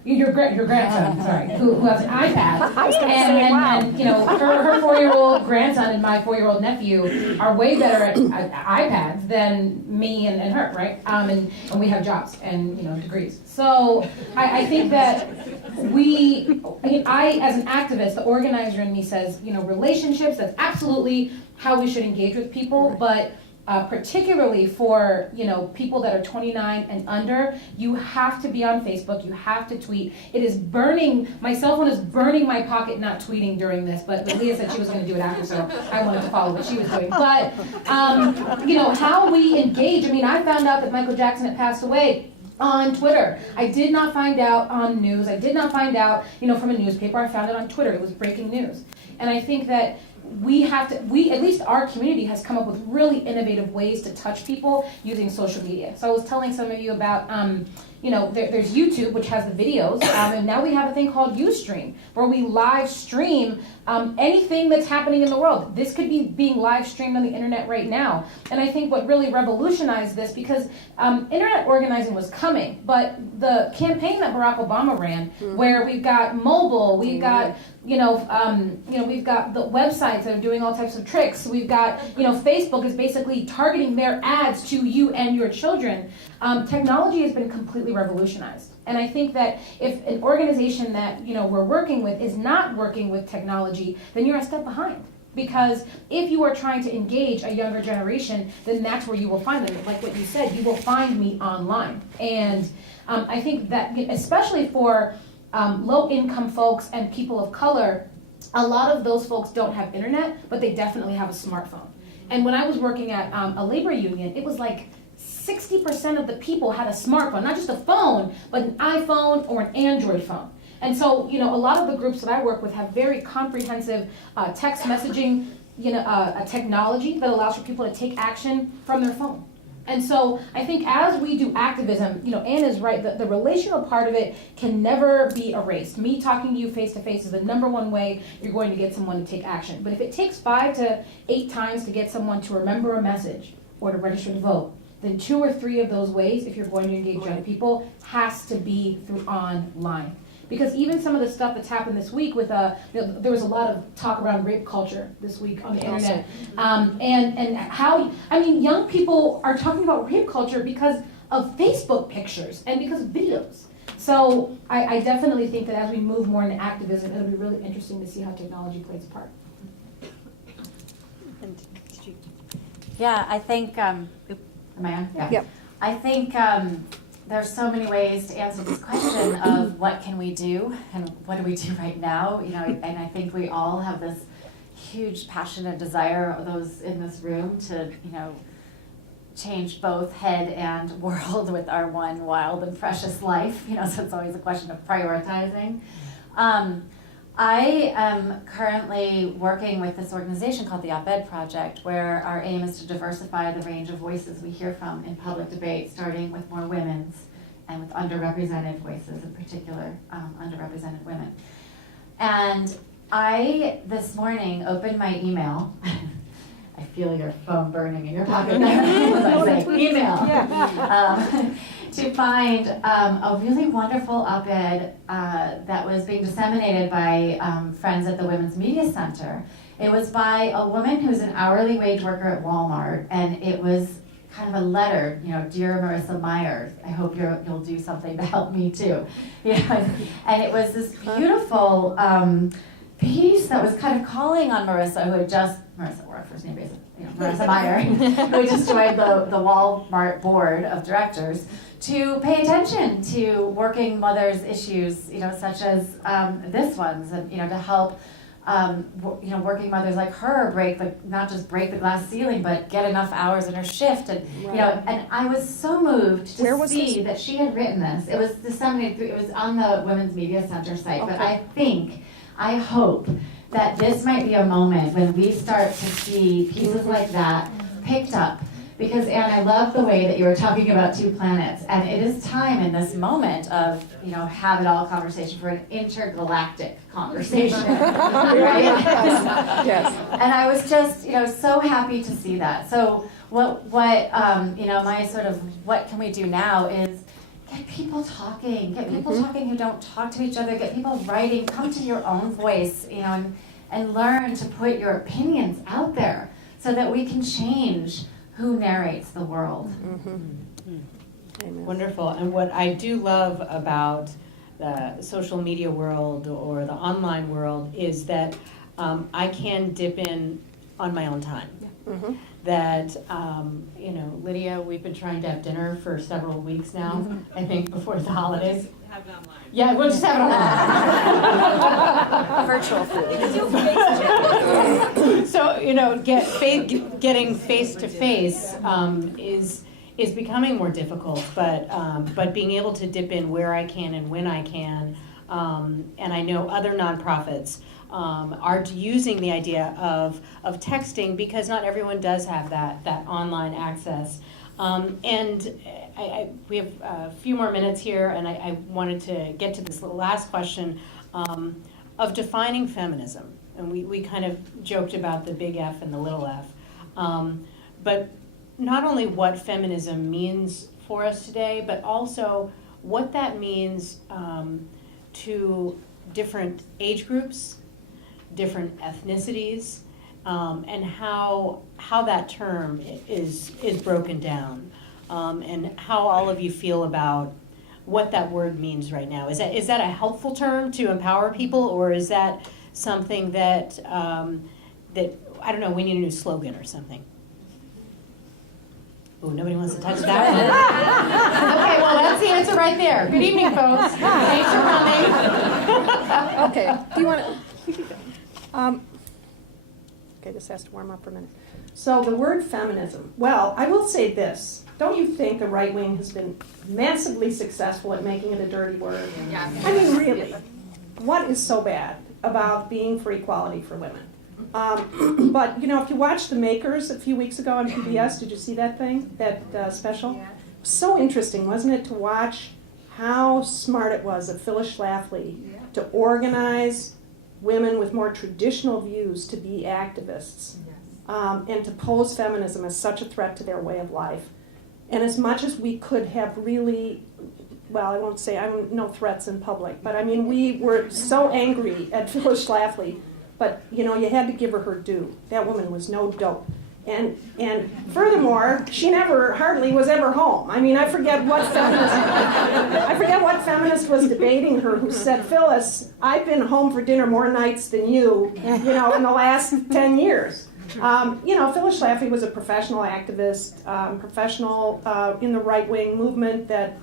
your grandson, sorry, who has an iPad. And her 4-year-old grandson and my 4-year-old nephew are way better at iPads than me and her, right? And we have jobs and, degrees. So I think that I, as an activist, the organizer in me says, relationships, that's absolutely how we should engage with people, but particularly for people that are 29 and under, you have to be on Facebook, you have to tweet. It is burning, my cell phone is burning my pocket not tweeting during this, but Leah said she was going to do it after, so I wanted to follow what she was doing. But, how we engage, I found out that Michael Jackson had passed away on Twitter. I did not find out on news, I did not find out, from a newspaper, I found it on Twitter, it was breaking news. And I think that at least our community has come up with really innovative ways to touch people using social media. So I was telling some of you about, there's YouTube, which has the videos, and now we have a thing called Ustream, where we live stream anything that's happening in the world. This could be being live streamed on the internet right now. And I think what really revolutionized this, because internet organizing was coming, but the campaign that Barack Obama ran, where we've got mobile, we've got we've got the websites that are doing all types of tricks. We've got, Facebook is basically targeting their ads to you and your children. Technology has been completely revolutionized. And I think that if an organization that, we're working with is not working with technology, then you're a step behind. Because if you are trying to engage a younger generation, then that's where you will find them. Like what you said, you will find me online. And I think that, especially for low-income folks and people of color, a lot of those folks don't have internet, but they definitely have a smartphone. And when I was working at a labor union, it was like 60% of the people had a smartphone, not just a phone, but an iPhone or an Android phone. And so, a lot of the groups that I work with have very comprehensive text messaging, a technology that allows for people to take action from their phone. And so I think as we do activism, Ann is right, the relational part of it can never be erased. Me talking to you face to face is the number one way you're going to get someone to take action. But if it takes 5 to 8 times to get someone to remember a message or to register to vote, then 2 or 3 of those ways, if you're going to engage young people, has to be through online. Because even some of the stuff that's happened this week with, there was a lot of talk around rape culture this week on the internet. And how, young people are talking about rape culture because of Facebook pictures and because of videos. So I definitely think that as we move more into activism, it'll be really interesting to see how technology plays a part. Yeah, I think, am I on? Yeah. Yep. I think there's so many ways to answer this question of what can we do and what do we do right now, and I think we all have this huge passion and desire of those in this room to, change both head and world with our one wild and precious life, so it's always a question of prioritizing. I am currently working with this organization called the Op-Ed Project, where our aim is to diversify the range of voices we hear from in public debate, starting with more women's and with underrepresented voices, in particular underrepresented women. And I, this morning, opened my email. I feel your phone burning in your pocket. I say email. To find a really wonderful op-ed that was being disseminated by friends at the Women's Media Center. It was by a woman who's an hourly wage worker at Walmart, and it was kind of a letter, dear Marissa Myers, I hope you'll do something to help me too. And it was this beautiful piece that was kind of calling on Marissa, who had just, Marissa, or first name basis, Marissa Meyer, who had just joined the Walmart board of directors, to pay attention to working mothers' issues, such as this one's, and to help, working mothers like her not just break the glass ceiling, but get enough hours in her shift, and and I was so moved to see that she had written this. It was disseminated it was on the Women's Media Center site, but I hope that this might be a moment when we start to see pieces like that picked up Because, Anne, I love the way that you were talking about two planets, and it is time in this moment of, have it all conversation for an intergalactic conversation, right? Yes. And I was just, so happy to see that. So what my sort of what can we do now is get people talking, who don't talk to each other, get people writing, come to your own voice, and learn to put your opinions out there so that we can change who narrates the world. Amen. Wonderful. And what I do love about the social media world or the online world is that I can dip in on my own time. Mhm. That, Lydia, we've been trying to have dinner for several weeks now, I think before the holidays. Have it online. Yeah, we'll just have it online. Virtual food. So, getting face to face is becoming more difficult, but being able to dip in where I can and when I can, and I know other nonprofits are using the idea of texting because not everyone does have that online access. And we have a few more minutes here, and I wanted to get to this last question of defining feminism. And we kind of joked about the big F and the little f. But not only what feminism means for us today, but also what that means to different age groups, different ethnicities, and how that term is broken down, and how all of you feel about what that word means right now. Is that a helpful term to empower people, or is that something that that I don't know? We need a new slogan or something. Oh, nobody wants to touch that one. Okay, well that's the answer right there. Good evening, folks. Thanks for coming. Okay, do you want to? Okay, this has to warm up for a minute. So the word feminism. Well, I will say this. Don't you think the right wing has been massively successful at making it a dirty word? Yeah. I mean, really, what is so bad about being for equality for women? But, if you watched The Makers a few weeks ago on PBS, did you see that thing, that special? Yeah. So interesting, wasn't it, to watch how smart it was of Phyllis Schlafly to organize women with more traditional views to be activists, and to pose feminism as such a threat to their way of life. And as much as we could have really, well, I won't say, no threats in public, but I mean, we were so angry at Phyllis Schlafly, but you had to give her due. That woman was no dope. And furthermore, she hardly was ever home. I mean, I forget what feminist was debating her who said, Phyllis, I've been home for dinner more nights than you, in the last 10 years. Phyllis Schlafly was a professional activist, professional in the right-wing movement that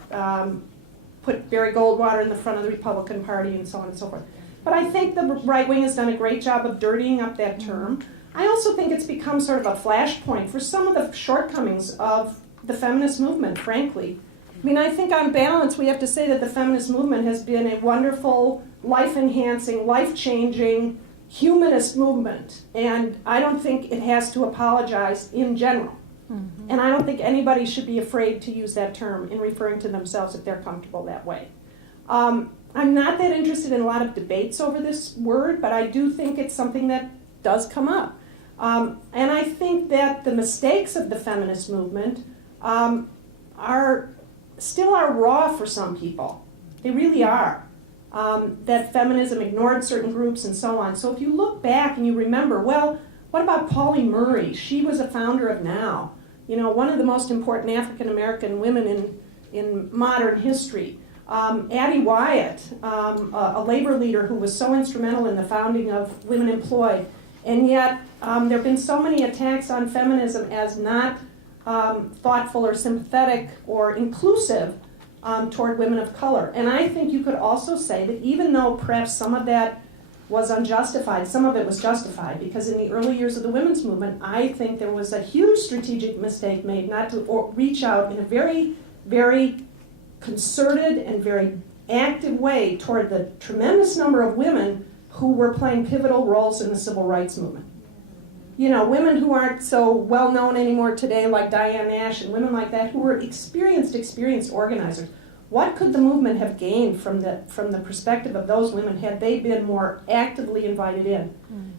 put Barry Goldwater in the front of the Republican Party and so on and so forth. But I think the right wing has done a great job of dirtying up that term. I also think it's become sort of a flashpoint for some of the shortcomings of the feminist movement, frankly. I mean, I think on balance we have to say that the feminist movement has been a wonderful, life-enhancing, life-changing, humanist movement. And I don't think it has to apologize in general. Mm-hmm. And I don't think anybody should be afraid to use that term in referring to themselves if they're comfortable that way. I'm not that interested in a lot of debates over this word, but I do think it's something that does come up. And I think that the mistakes of the feminist movement are raw for some people. They really are. That feminism ignored certain groups and so on. So if you look back and you remember, well, what about Pauli Murray? She was a founder of NOW, one of the most important African-American women in modern history. Addie Wyatt, a labor leader who was so instrumental in the founding of Women Employed. And yet, there have been so many attacks on feminism as not thoughtful or sympathetic or inclusive toward women of color. And I think you could also say that even though perhaps some of that was unjustified, some of it was justified, because in the early years of the women's movement, I think there was a huge strategic mistake made not to reach out in a very, very concerted and very active way toward the tremendous number of women who were playing pivotal roles in the civil rights movement. women who aren't so well known anymore today, like Diane Nash and women like that, who were experienced organizers. What could the movement have gained from the perspective of those women had they been more actively invited in?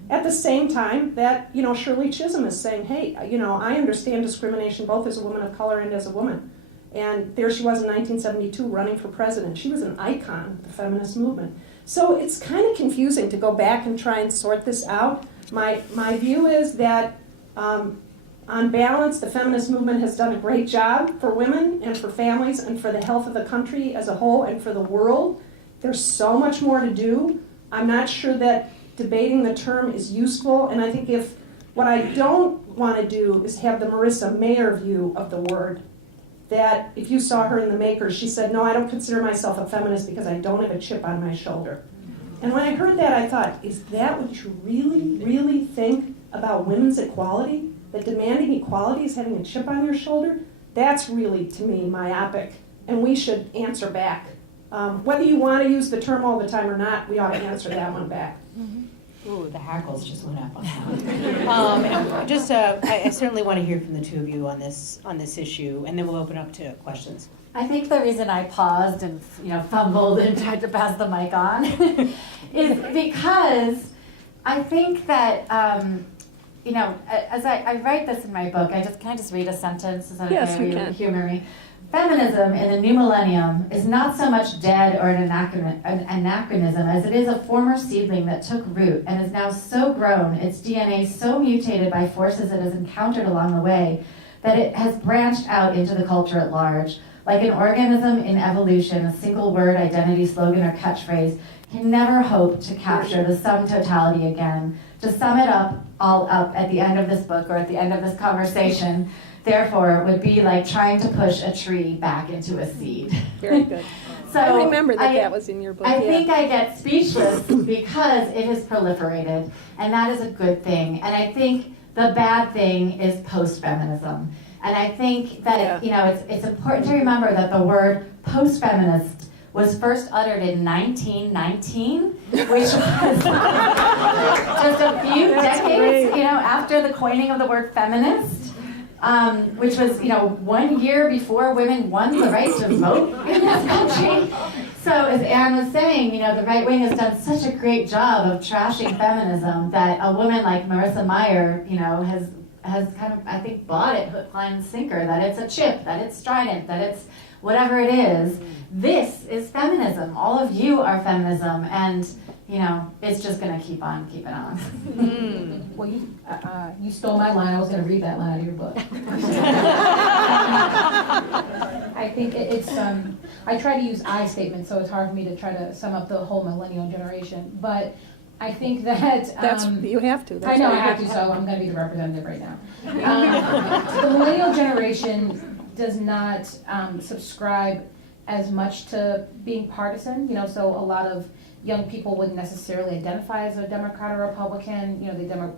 At the same time that, Shirley Chisholm is saying, hey, I understand discrimination both as a woman of color and as a woman. And there she was in 1972 running for president. She was an icon of the feminist movement. So it's kind of confusing to go back and try and sort this out. My view is that on balance, the feminist movement has done a great job for women and for families and for the health of the country as a whole and for the world. There's so much more to do. I'm not sure that debating the term is useful, and I think what I don't want to do is have the Marissa Mayer view of the word, that if you saw her in The Makers, she said, no, I don't consider myself a feminist because I don't have a chip on my shoulder. And when I heard that, I thought, is that what you really, really think about women's equality? That demanding equality is having a chip on your shoulder? That's really, to me, myopic, and we should answer back. Whether you want to use the term all the time or not, we ought to answer that one back. Ooh, the hackles just went up on that. I certainly want to hear from the two of you on this issue, and then we'll open up to questions. I think the reason I paused and fumbled and tried to pass the mic on is because I think that as I write this in my book, can I just read a sentence? Is that yes, okay? You can. Humor me. Feminism in the new millennium is not so much dead or an anachronism as it is a former seedling that took root and is now so grown, its DNA so mutated by forces it has encountered along the way, that it has branched out into the culture at large. Like an organism in evolution, a single word, identity, slogan, or catchphrase can never hope to capture the sum totality again. To sum it all up at the end of this book or at the end of this conversation, therefore, would be like trying to push a tree back into a seed. Very good. So I remember that was in your book. I think I get speechless because it has proliferated, and that is a good thing. And I think the bad thing is post-feminism. And I think that it's important to remember that the word post-feminist was first uttered in 1919, which was just a few decades, after the coining of the word feminist, which was, 1 year before women won the right to vote in this country. So as Anne was saying, the right wing has done such a great job of trashing feminism that a woman like Marissa Mayer, has kind of, I think, bought it hook, line, and sinker, that it's a chip, that it's strident, that it's whatever it is. This is feminism. All of you are feminism, and it's just going to keep on keeping on. Well, you stole my line. I was going to read that line out of your book. I think it's I try to use I statements, so it's hard for me to try to sum up the whole millennial generation. But I think that you have to. I know I have to, so I'm going to be the representative right now. The millennial generation does not subscribe as much to being partisan. So a lot of young people wouldn't necessarily identify as a Democrat or Republican.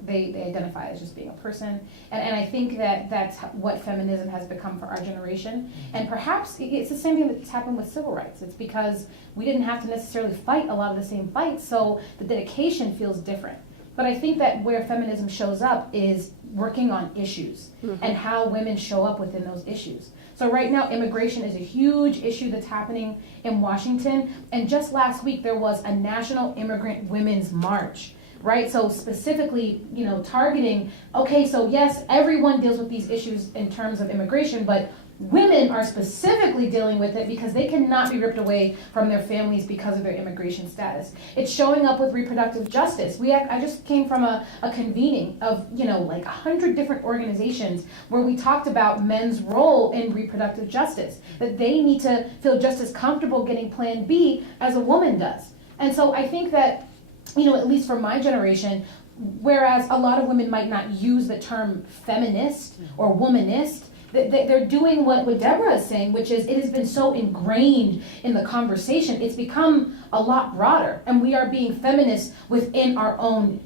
They identify as just being a person. And I think that that's what feminism has become for our generation. And perhaps it's the same thing that's happened with civil rights. It's because we didn't have to necessarily fight a lot of the same fights, so the dedication feels different. But I think that where feminism shows up is working on issues and how women show up within those issues. So right now, immigration is a huge issue that's happening in Washington. And just last week, there was a National Immigrant Women's March, right? So specifically, targeting, okay, so yes, everyone deals with these issues in terms of immigration, but women are specifically dealing with it because they cannot be ripped away from their families because of their immigration status. It's showing up with reproductive justice. I just came from a convening of, like 100 different organizations where we talked about men's role in reproductive justice, that they need to feel just as comfortable getting Plan B as a woman does. And so I think that, at least for my generation, whereas a lot of women might not use the term feminist or womanist, they're doing what Deborah is saying, which is it has been so ingrained in the conversation. It's become a lot broader, and we are being feminists within our own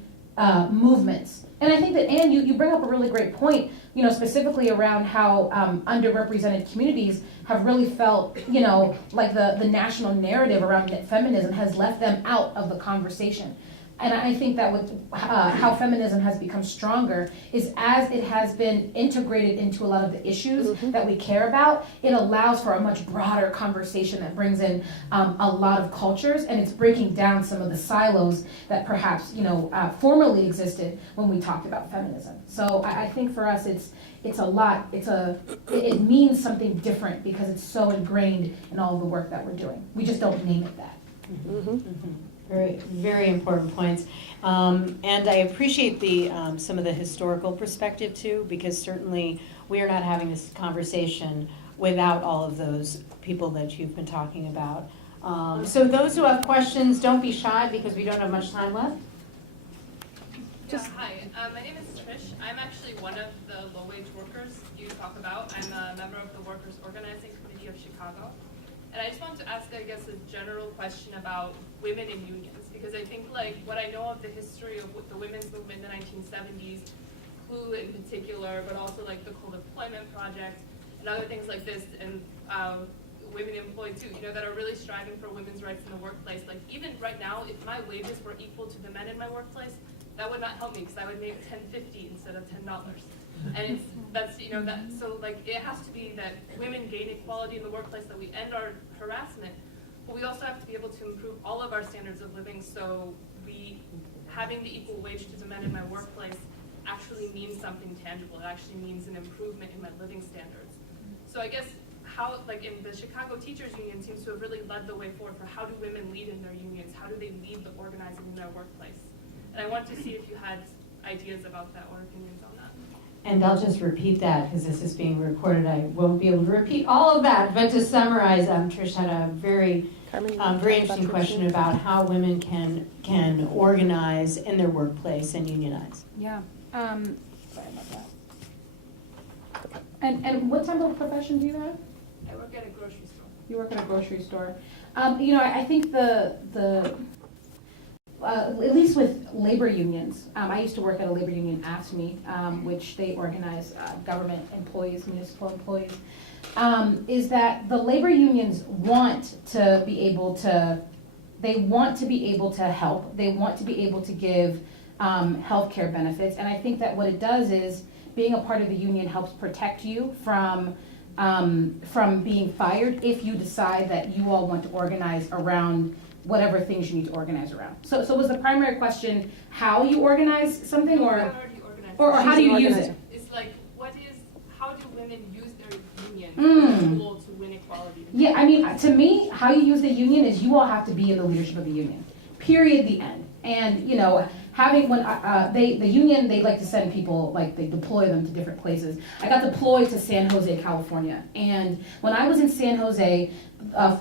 movements. And I think that, Anne, you bring up a really great point, specifically around how underrepresented communities have really felt, like the national narrative around feminism has left them out of the conversation. And I think that with how feminism has become stronger is as it has been integrated into a lot of the issues that we care about, it allows for a much broader conversation that brings in a lot of cultures, and it's breaking down some of the silos that perhaps formerly existed when we talked about feminism. So I think for us it's a lot, it means something different because it's so ingrained in all of the work that we're doing. We just don't name it that. Very, very important points. And I appreciate some of the historical perspective too, because certainly we are not having this conversation without all of those people that you've been talking about. So those who have questions, don't be shy because we don't have much time left. Hi, my name is Trish. I'm actually one of the low-wage workers you talk about. I'm a member of the Workers Organizing Committee of Chicago. And I just wanted to ask, I guess, a general question about women in unions, because I think, like, what I know of the history of the women's movement in the 1970s, CLU in particular, but also, like, the co-employment project and other things like this, and women employed, too, that are really striving for women's rights in the workplace. Like, even right now, if my wages were equal to the men in my workplace, that would not help me, because I would make $10.50 instead of $10. And so like it has to be that women gain equality in the workplace, that we end our harassment, but we also have to be able to improve all of our standards of living, so having the equal wage to the men in my workplace actually means something tangible. It actually means an improvement in my living standards. So I guess how, like in the Chicago Teachers Union seems to have really led the way forward for how do women lead in their unions, how do they lead the organizing in their workplace? And I want to see if you had ideas about that or opinions on that. And I'll just repeat that because this is being recorded. I won't be able to repeat all of that. But to summarize, Trish had a very interesting question about how women can organize in their workplace and unionize. Yeah. Sorry about that. And what type of profession do you have? I work at a grocery store. You work at a grocery store. I think at least with labor unions, I used to work at a labor union, AFSCME, which they organize government employees, municipal employees, is that the labor unions want to be able to, help, they want to be able to give health care benefits, and I think that what it does is being a part of the union helps protect you from being fired if you decide that you all want to organize around whatever things you need to organize around. So was the primary question how you organize something, or how do you use it? It's like, how do women use their union as a tool to win equality? Yeah, I mean, to me, how you use the union is you all have to be in the leadership of the union. Period, the end. And, having the union, they like to send people, like they deploy them to different places. I got deployed to San Jose, California. And when I was in San Jose,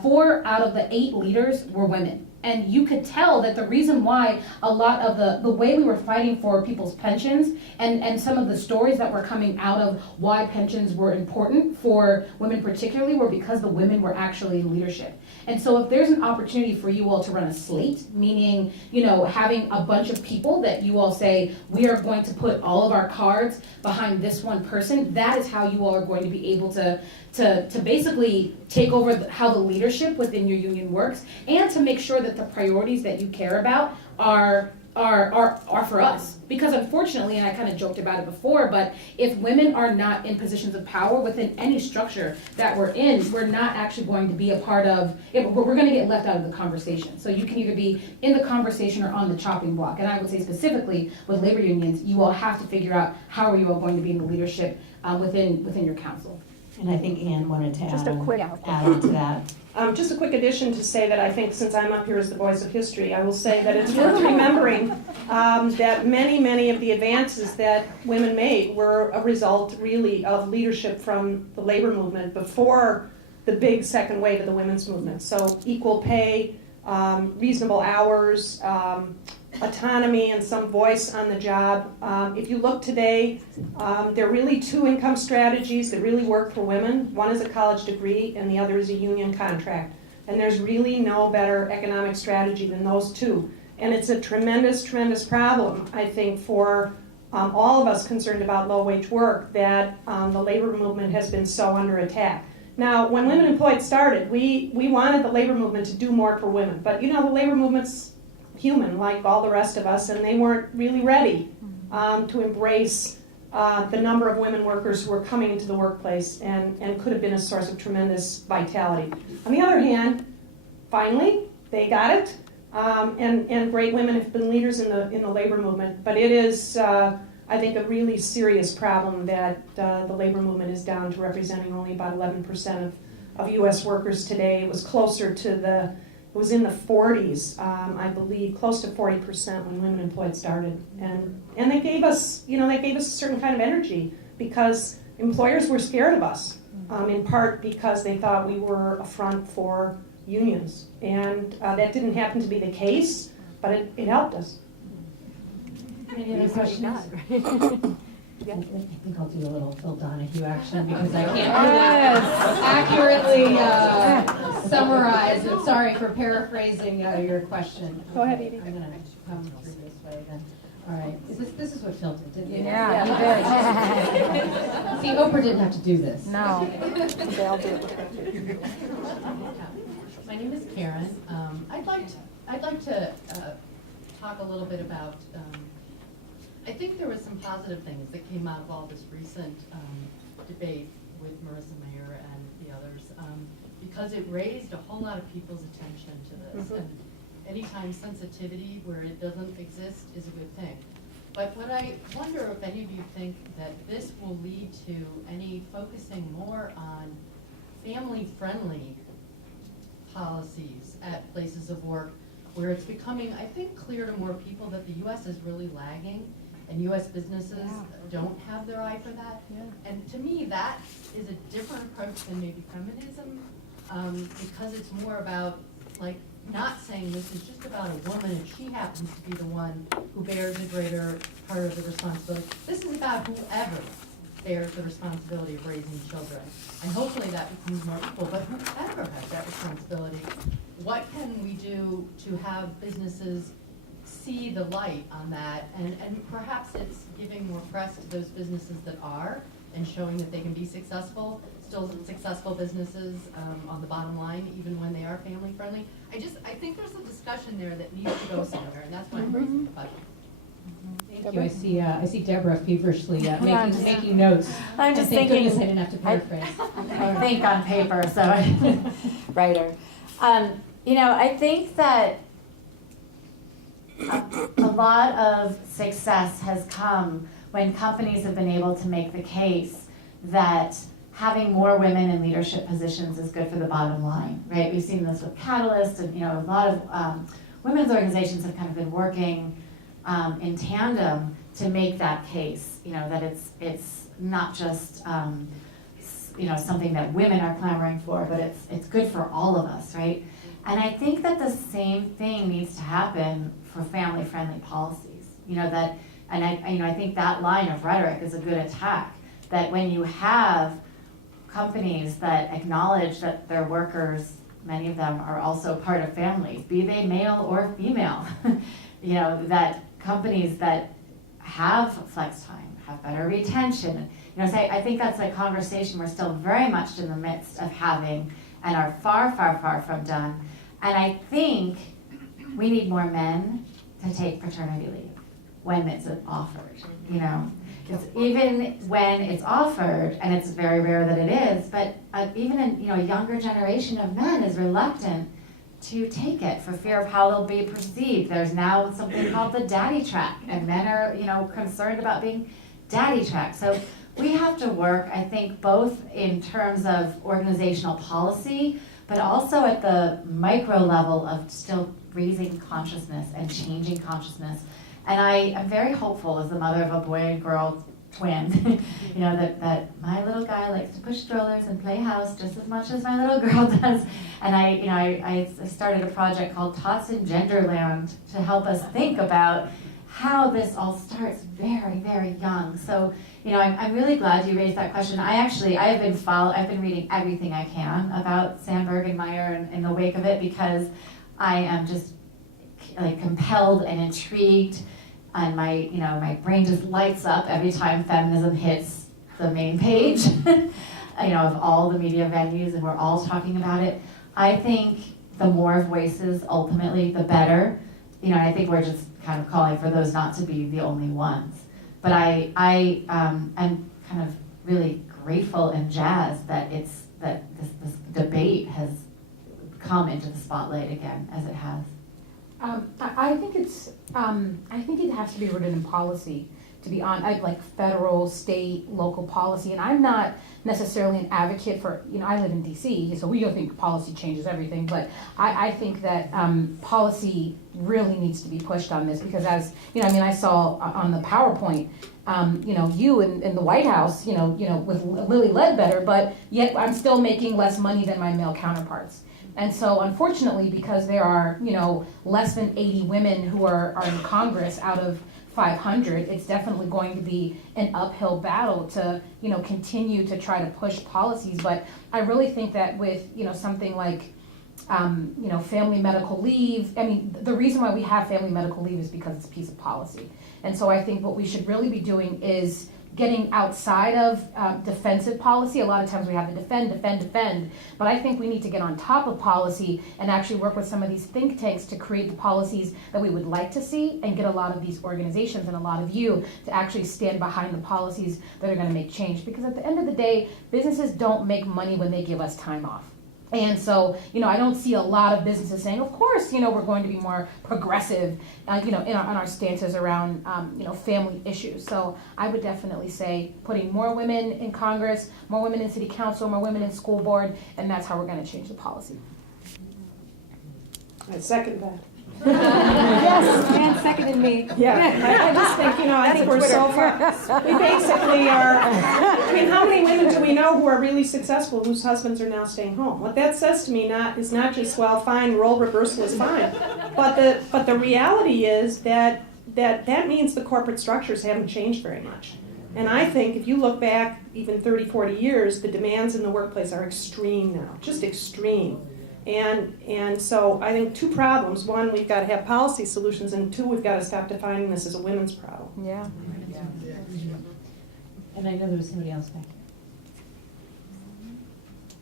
4 out of the 8 leaders were women. And you could tell that the reason why a lot of the way we were fighting for people's pensions and some of the stories that were coming out of why pensions were important for women particularly were because the women were actually in leadership. And so if there's an opportunity for you all to run a slate, meaning, having a bunch of people that you all say, we are going to put all of our cards behind this one person, that is how you all are going to be able to basically take over how the leadership within your union works, and to make sure that the priorities that you care about are for us. Because unfortunately, and I kind of joked about it before, but if women are not in positions of power within any structure that we're in, we're not actually going to be a part of it. We're going to get left out of the conversation. So you can either be in the conversation or on the chopping block. And I would say specifically with labor unions, you all have to figure out how are you all going to be in the leadership within your council. And I think Ann wanted to Just a quick add on to that. Just a quick addition to say that I think since I'm up here as the voice of history, I will say that it's worth remembering that many of the advances that women made were a result really of leadership from the labor movement before the big second wave of the women's movement. So equal pay, reasonable hours, autonomy and some voice on the job. If you look today, there are really 2 income strategies that really work for women. One is a college degree and the other is a union contract. And there's really no better economic strategy than those 2. And it's a tremendous problem, I think, for all of us concerned about low-wage work, that the labor movement has been so under attack. Now, when Women Employed started, we wanted the labor movement to do more for women. But the labor movement's human like all the rest of us, and they weren't really ready to embrace the number of women workers who were coming into the workplace and could have been a source of tremendous vitality. On the other hand, finally, they got it, and great women have been leaders in the labor movement. But it is, I think, a really serious problem that the labor movement is down to representing only about 11% of U.S. workers today. It was closer to it was in the 40s, I believe, close to 40% when women employed started. And they gave us, they gave us a certain kind of energy because employers were scared of us, in part because they thought we were a front for unions. And that didn't happen to be the case, but it helped us. Any other questions? I think I'll do a little Phil Donahue action because I can't accurately summarize it. Sorry for paraphrasing your question. Go ahead, Edie. I'm going to come through this way then. All right. This is what Phil did, didn't he? Yeah, you See, Oprah didn't have to do this. did. No. They'll do it with you. My name is Karen. I'd like to talk a little bit about. I think there were some positive things that came out of all this recent debate with Marissa Mayer and the others, because it raised a whole lot of people's attention to this. And anytime sensitivity where it doesn't exist is a good thing. But what I wonder if any of you think that this will lead to any focusing more on family-friendly policies at places of work, where it's becoming, I think, clear to more people that the U.S. is really lagging, and U.S. businesses don't have their eye for that. And to me, that is a different approach than maybe feminism, because it's more about, like, not saying this is just about a woman and she happens to be the one who bears a greater part of the responsibility. This is about whoever bears the responsibility of raising children. And hopefully that becomes more equal, but whoever has that responsibility, what can we do to have businesses see the light on that? And perhaps it's giving more press to those businesses that are, and showing that they can be successful, still successful businesses on the bottom line, even when they are family friendly. I think there's a discussion there that needs to go somewhere, and that's why I'm raising the question. Thank you. I see Deborah feverishly making notes. I'm just Thank thinking. goodness I didn't have to paraphrase. I think on paper, so writer. I think that a lot of success has come when companies have been able to make the case that having more women in leadership positions is good for the bottom line, right? We've seen this with Catalyst, and a lot of women's organizations have kind of been working in tandem to make that case. That it's not just something that women are clamoring for, but it's good for all of us, right? And I think that the same thing needs to happen for family-friendly policies. I think that line of rhetoric is a good attack. That when you have companies that acknowledge that their workers, many of them are also part of families, be they male or female, that companies that have flex time, have better retention. I think that's a conversation we're still very much in the midst of having and are far, far, far from done. And I think we need more men to take paternity leave when it's offered, Because even when it's offered, and it's very rare that it is, but even a younger generation of men is reluctant to take it for fear of how they'll be perceived. There's now something called the daddy track, and men are, concerned about being daddy tracked. So we have to work, I think, both in terms of organizational policy, but also at the micro level of still raising consciousness and changing consciousness. And I am very hopeful as the mother of a boy and girl twin, that my little guy likes to push strollers and play house just as much as my little girl does. And I started a project called Tots in Genderland to help us think about how this all starts very, very young. So, I'm really glad you raised that question. I've been reading everything I can about Sandberg and Meyer in the wake of it, because I am just compelled and intrigued, and my brain just lights up every time feminism hits the main page, of all the media venues, and we're all talking about it. I think the more voices, ultimately, the better. I think we're just kind of calling for those not to be the only ones. But I am kind of really grateful and jazzed that this debate has come into the spotlight again as it has. I think I think it has to be rooted in policy, to be on, like federal, state, local policy. And I'm not necessarily an advocate for, I live in DC, so we don't think policy changes everything, but I think that policy really needs to be pushed on this, because as, I saw on the PowerPoint, you in the White House, with Lilly Ledbetter, but yet I'm still making less money than my male counterparts. And so unfortunately, because there are, less than 80 women who are in Congress out of 500, it's definitely going to be an uphill battle to, continue to try to push policies. But I really think that with, something like, family medical leave, the reason why we have family medical leave is because it's a piece of policy. And so I think what we should really be doing is getting outside of defensive policy. A lot of times we have to defend, but I think we need to get on top of policy and actually work with some of these think tanks to create the policies that we would like to see, and get a lot of these organizations and a lot of you to actually stand behind the policies that are going to make change. Because at the end of the day, businesses don't make money when they give us time off. And so, I don't see a lot of businesses saying, of course, we're going to be more progressive, in our stances around, family issues. So I would definitely say putting more women in Congress, more women in city council, more women in school board, and that's how we're going to change the policy. I second that. Yes, and seconded me. Yeah, I just think, I think we're so far, we basically are, how many women do we know who are really successful whose husbands are now staying home? What that says to me is not just, well, fine, role reversal is fine, but the reality is that means the corporate structures haven't changed very much. And I think if you look back even 30, 40 years, the demands in the workplace are extreme now, just extreme. And so I think two problems. One, we've got to have policy solutions, and two, we've got to stop defining this as a women's problem. Yeah. And I know there was somebody else back here.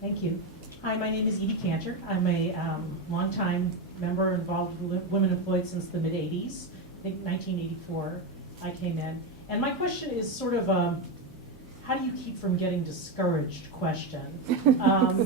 Thank you. Hi, my name is Edie Cantor. I'm a longtime member involved with women employed since the mid-'80s. I think 1984 I came in. And my question is sort of how do you keep from getting discouraged question?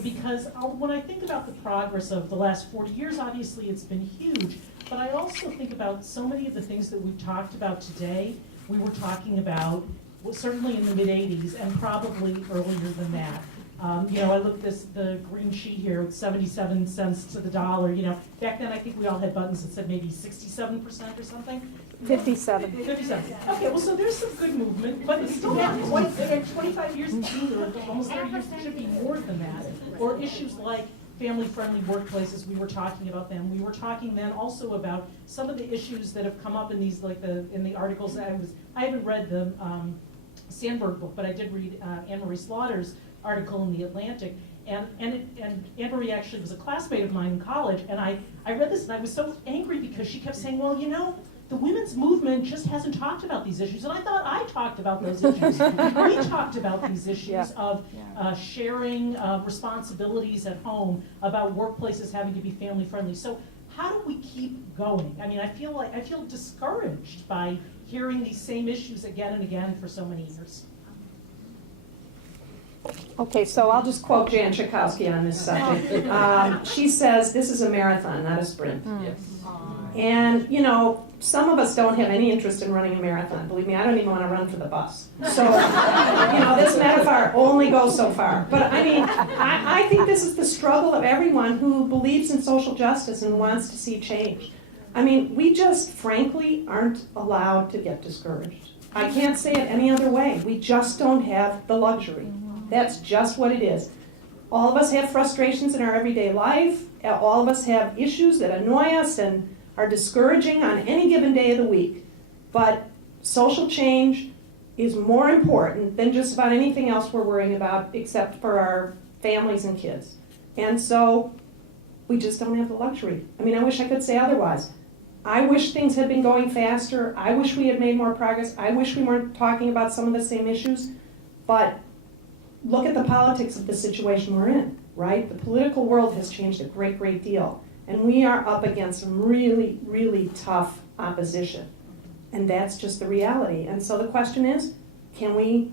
Because when I think about the progress of the last 40 years, obviously it's been huge, but I also think about so many of the things that we've talked about today, we were talking about, well, certainly in the mid-'80s and probably earlier than that. I looked the green sheet here with 77 cents to the dollar, back then I think we all had buttons that said maybe 67% or something. 57. 57. Okay, well, so there's some good movement, but it's still not quite there. 25 years or almost 30 years, there should be more than that. Or issues like family-friendly workplaces, we were talking about them. We were talking then also about some of the issues that have come up in these, in the articles that I haven't read the Sandberg book, but I did read Anne-Marie Slaughter's article in The Atlantic. And Anne-Marie actually was a classmate of mine in college, and I read this and I was so angry because she kept saying, well, the women's movement just hasn't talked about these issues. And I thought I talked about those issues. We talked about these issues of sharing responsibilities at home, about workplaces having to be family friendly. So how do we keep going? I feel discouraged by hearing these same issues again and again for so many years. Okay, so I'll just quote Jan Schakowsky on this subject. She says, this is a marathon, not a sprint. Yes. And, some of us don't have any interest in running a marathon. Believe me, I don't even want to run for the bus. So, this metaphor only goes so far. But I think this is the struggle of everyone who believes in social justice and wants to see change. We just, frankly, aren't allowed to get discouraged. I can't say it any other way. We just don't have the luxury. That's just what it is. All of us have frustrations in our everyday life. All of us have issues that annoy us and are discouraging on any given day of the week. But social change is more important than just about anything else we're worrying about except for our families and kids. And so we just don't have the luxury. I wish I could say otherwise. I wish things had been going faster. I wish we had made more progress. I wish we weren't talking about some of the same issues. But look at the politics of the situation we're in, right? The political world has changed a great, great deal. And we are up against some really, really tough opposition. And that's just the reality. And so the question is, can we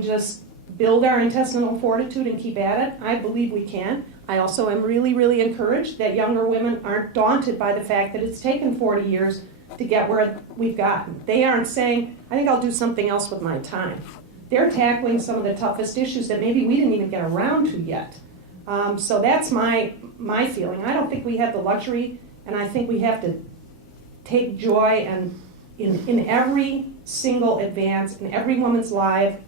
just build our intestinal fortitude and keep at it? I believe we can. I also am really, really encouraged that younger women aren't daunted by the fact that it's taken 40 years to get where we've gotten. They aren't saying, I think I'll do something else with my time. They're tackling some of the toughest issues that maybe we didn't even get around to yet. So that's my feeling. I don't think we have the luxury, and I think we have to take joy and in every single advance, in every woman's life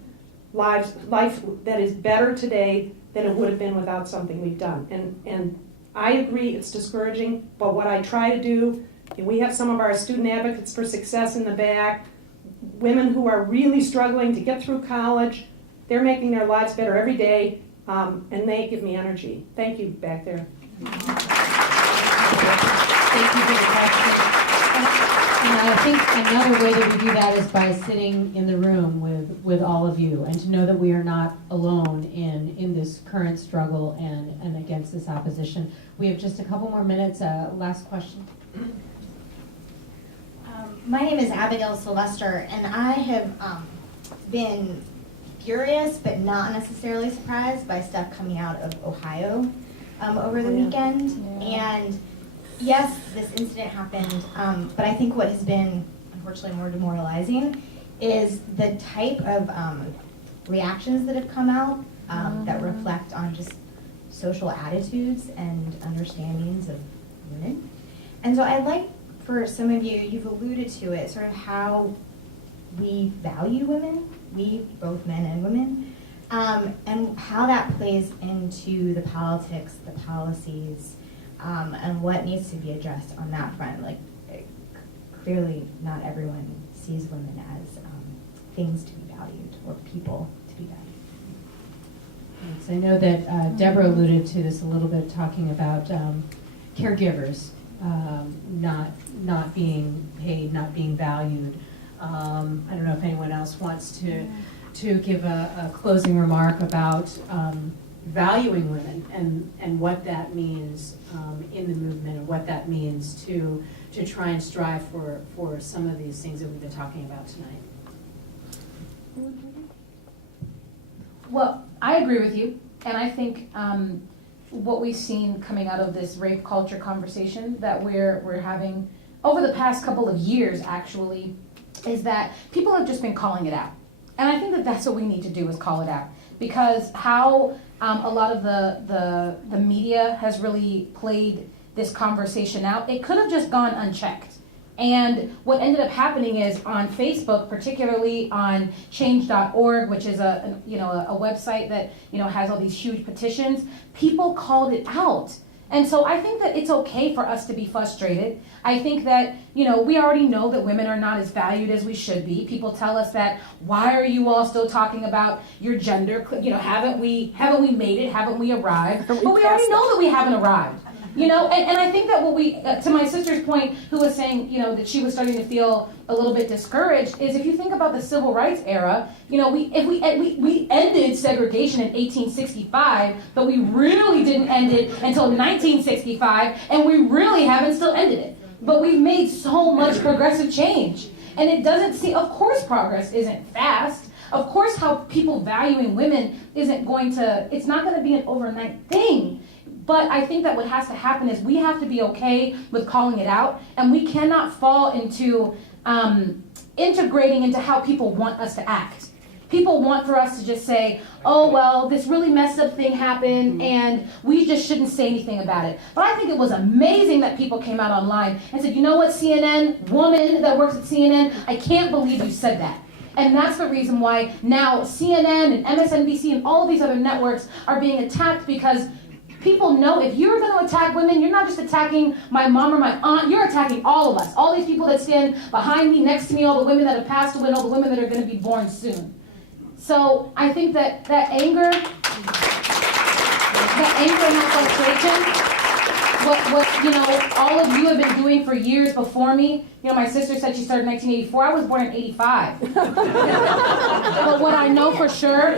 that is better today than it would have been without something we've done. And I agree it's discouraging, but what I try to do, and we have some of our student advocates for success in the back, women who are really struggling to get through college, they're making their lives better every day, and they give me energy. Thank you back there. Thank you for the question. And I think another way that we do that is by sitting in the room with all of you, and to know that we are not alone in this current struggle and against this opposition. We have just a couple more minutes. Last question. My name is Abigail Sylvester, and I have been furious but not necessarily surprised by stuff coming out of Ohio over the weekend. And yes, this incident happened, but I think what has been unfortunately more demoralizing is the type of reactions that have come out that reflect on just social attitudes and understandings of women. And so I'd like for some of you, you've alluded to it, sort of how we value women, we, both men and women, and how that plays into the politics, the policies, and what needs to be addressed on that front. Like, clearly not everyone sees women as things to be valued or people to be valued. Thanks. I know that Deborah alluded to this a little bit, talking about caregivers not being paid, not being valued. I don't know if anyone else wants to give a closing remark about valuing women and what that means in the movement, and what that means to try and strive for some of these things that we've been talking about tonight. Well, I agree with you, and I think what we've seen coming out of this rape culture conversation that we're having over the past couple of years, actually, is that people have just been calling it out. And I think that that's what we need to do, is call it out. Because how a lot of the media has really played this conversation out, it could have just gone unchecked. And what ended up happening is on Facebook, particularly on change.org, which is a website that has all these huge petitions, people called it out. And so I think that it's okay for us to be frustrated. I think that, we already know that women are not as valued as we should be. People tell us that, why are you all still talking about your gender? Haven't we made it? Haven't we arrived? But we already know that we haven't arrived. And I think that what we, to my sister's point, who was saying, that she was starting to feel a little bit discouraged, is if you think about the civil rights era, we ended segregation in 1865, but we really didn't end it until 1965, and we really haven't still ended it. But we've made so much progressive change. And it doesn't seem, of course progress isn't fast. Of course how people valuing women isn't going to, it's not going to be an overnight thing. But I think that what has to happen is we have to be okay with calling it out, and we cannot fall into integrating into how people want us to act. People want for us to just say, oh, well, this really messed up thing happened, and we just shouldn't say anything about it. But I think it was amazing that people came out online and said, you know what, CNN, woman that works at CNN, I can't believe you said that. And that's the reason why now CNN and MSNBC and all of these other networks are being attacked, because people know if you're going to attack women, you're not just attacking my mom or my aunt, you're attacking all of us. All these people that stand behind me, next to me, all the women that have passed away, and all the women that are going to be born soon. So I think that anger and that frustration, what all of you have been doing for years before me. My sister said she started in 1984. I was born in 85. But what I know for sure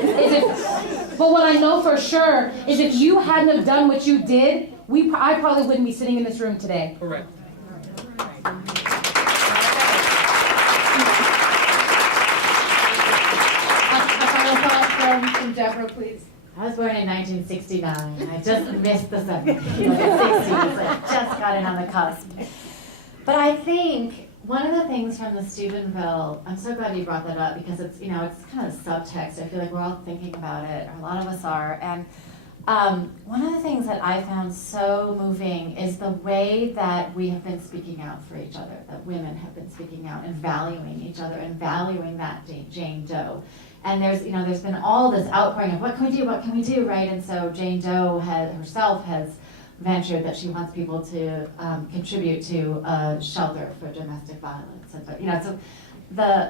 is if you hadn't have done what you did, I probably wouldn't be sitting in this room today. Correct. A final thought from Deborah, please. I was born in 1969. I just missed the 70s, 60s. I just got in on the cusp. But I think one of the things from the Steubenville, I'm so glad you brought that up because it's, you know, it's kind of subtext. I feel like we're all thinking about it, or a lot of us are. And one of the things that I found so moving is the way that we have been speaking out for each other, that women have been speaking out and valuing each other and valuing that Jane Doe. And there's been all this outpouring of what can we do, right? And so Jane Doe herself has ventured that she wants people to contribute to a shelter for domestic violence. And, you know, so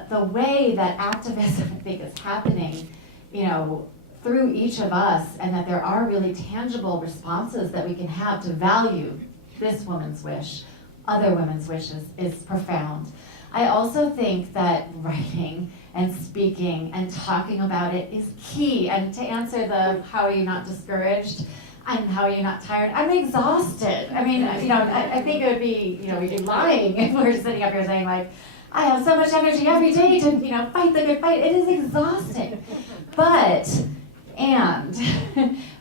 the way that activism, I think, is happening, you know, through each of us, and that there are really tangible responses that we can have to value this woman's wish, other women's wishes, is profound. I also think that writing and speaking and talking about it is key. And to answer the how are you not discouraged and how are you not tired, I'm exhausted. I mean, you know, I think it would be, you know, we'd be lying if we were sitting up here saying like, I have so much energy every day to, you know, fight the good fight. It is exhausting. And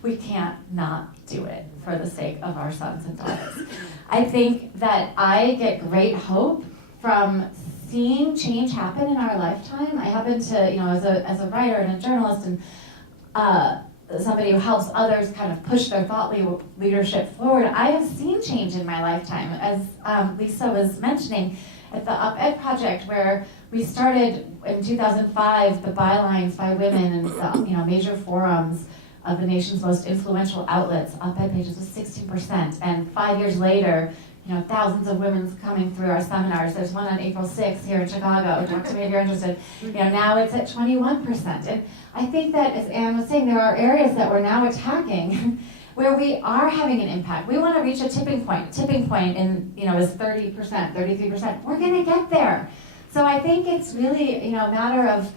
we can't not do it for the sake of our sons and daughters. I think that I get great hope from seeing change happen in our lifetime. I happen to, you know, as a writer and a journalist and somebody who helps others kind of push their thought leadership forward, I have seen change in my lifetime. As Lisa was mentioning, at the Op-Ed Project, where we started in 2005 the bylines by women in the, you know, major forums of the nation's most influential outlets, op-ed pages was 16%, and 5 years later, you know, thousands of women coming through our seminars. There's one on April 6th here in Chicago. Talk to me if you're interested. You know, now it's at 21%. And I think that, as Anne was saying, there are areas that we're now attacking where we are having an impact. We want to reach a tipping point. Tipping point in, you know, is 30%, 33%. We're going to get there. So I think it's really, you know, a matter of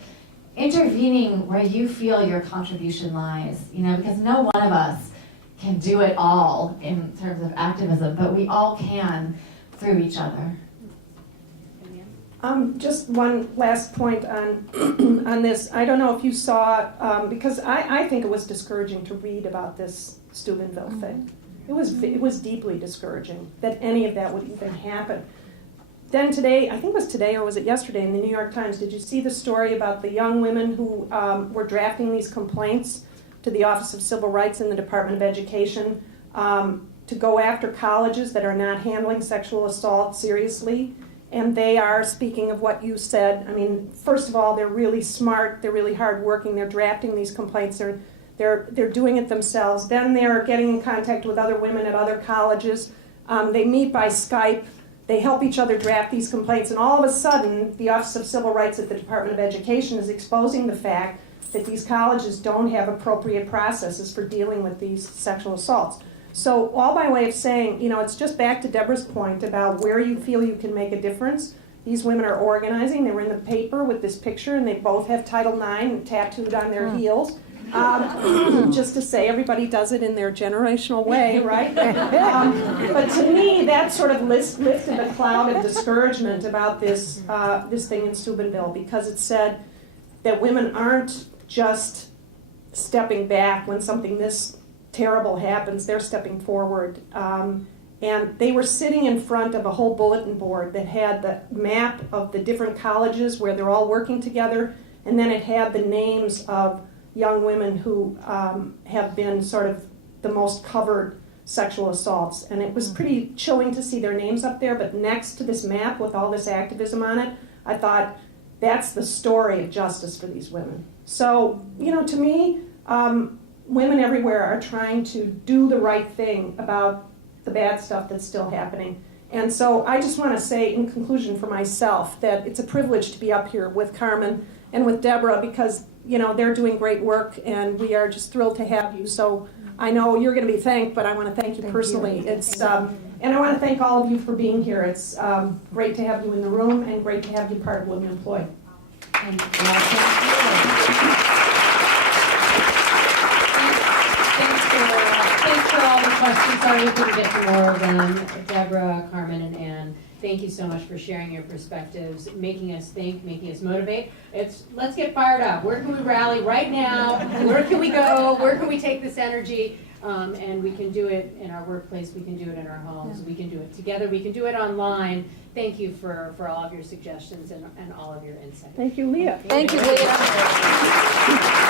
intervening where you feel your contribution lies, you know, because no one of us can do it all in terms of activism, but we all can through each other. Just one last point on on this. I don't know if you saw, because I think it was discouraging to read about this Steubenville thing. It was deeply discouraging that any of that would even happen. Then today, I think it was today or was it yesterday in the New York Times, did you see the story about the young women who were drafting these complaints to the Office of Civil Rights in the Department of Education to go after colleges that are not handling sexual assault seriously? And they are, speaking of what you said, I mean, first of all, they're really smart, they're really hardworking, they're drafting these complaints, they're doing it themselves. Then they're getting in contact with other women at other colleges. They meet by Skype. They help each other draft these complaints, and all of a sudden, the Office of Civil Rights at the Department of Education is exposing the fact that these colleges don't have appropriate processes for dealing with these sexual assaults. So all by way of saying, you know, it's just back to Deborah's point about where you feel you can make a difference. These women are organizing. They were in the paper with this picture, and they both have Title IX tattooed on their heels. Just to say, everybody does it in their generational way, right? But to me, that sort of lifted a cloud of discouragement about this thing in Steubenville, because it said that women aren't just stepping back when something this terrible happens, they're stepping forward. And they were sitting in front of a whole bulletin board that had the map of the different colleges where they're all working together, and then it had the names of young women who have been sort of the most covered sexual assaults. And it was pretty chilling to see their names up there, but next to this map with all this activism on it, I thought, that's the story of justice for these women. So, you know, to me, women everywhere are trying to do the right thing about the bad stuff that's still happening. And so I just want to say in conclusion for myself that it's a privilege to be up here with Carmen and with Deborah, because, you know, they're doing great work and we are just thrilled to have you. So I know you're going to be thanked, but I want to thank you personally. It's and I want to thank all of you for being here. It's great to have you in the room and great to have you part of Women Employed. Thanks for all the questions. Sorry we couldn't get to more of them. Deborah, Carmen, and Ann, thank you so much for sharing your perspectives, making us think, making us motivate. Let's get fired up. Where can we rally right now? Where can we go? Where can we take this energy? And we can do it in our workplace. We can do it in our homes. We can do it together. We can do it online. Thank you for all of your suggestions and all of your insights. Thank you, Leah. Thank you, Leah.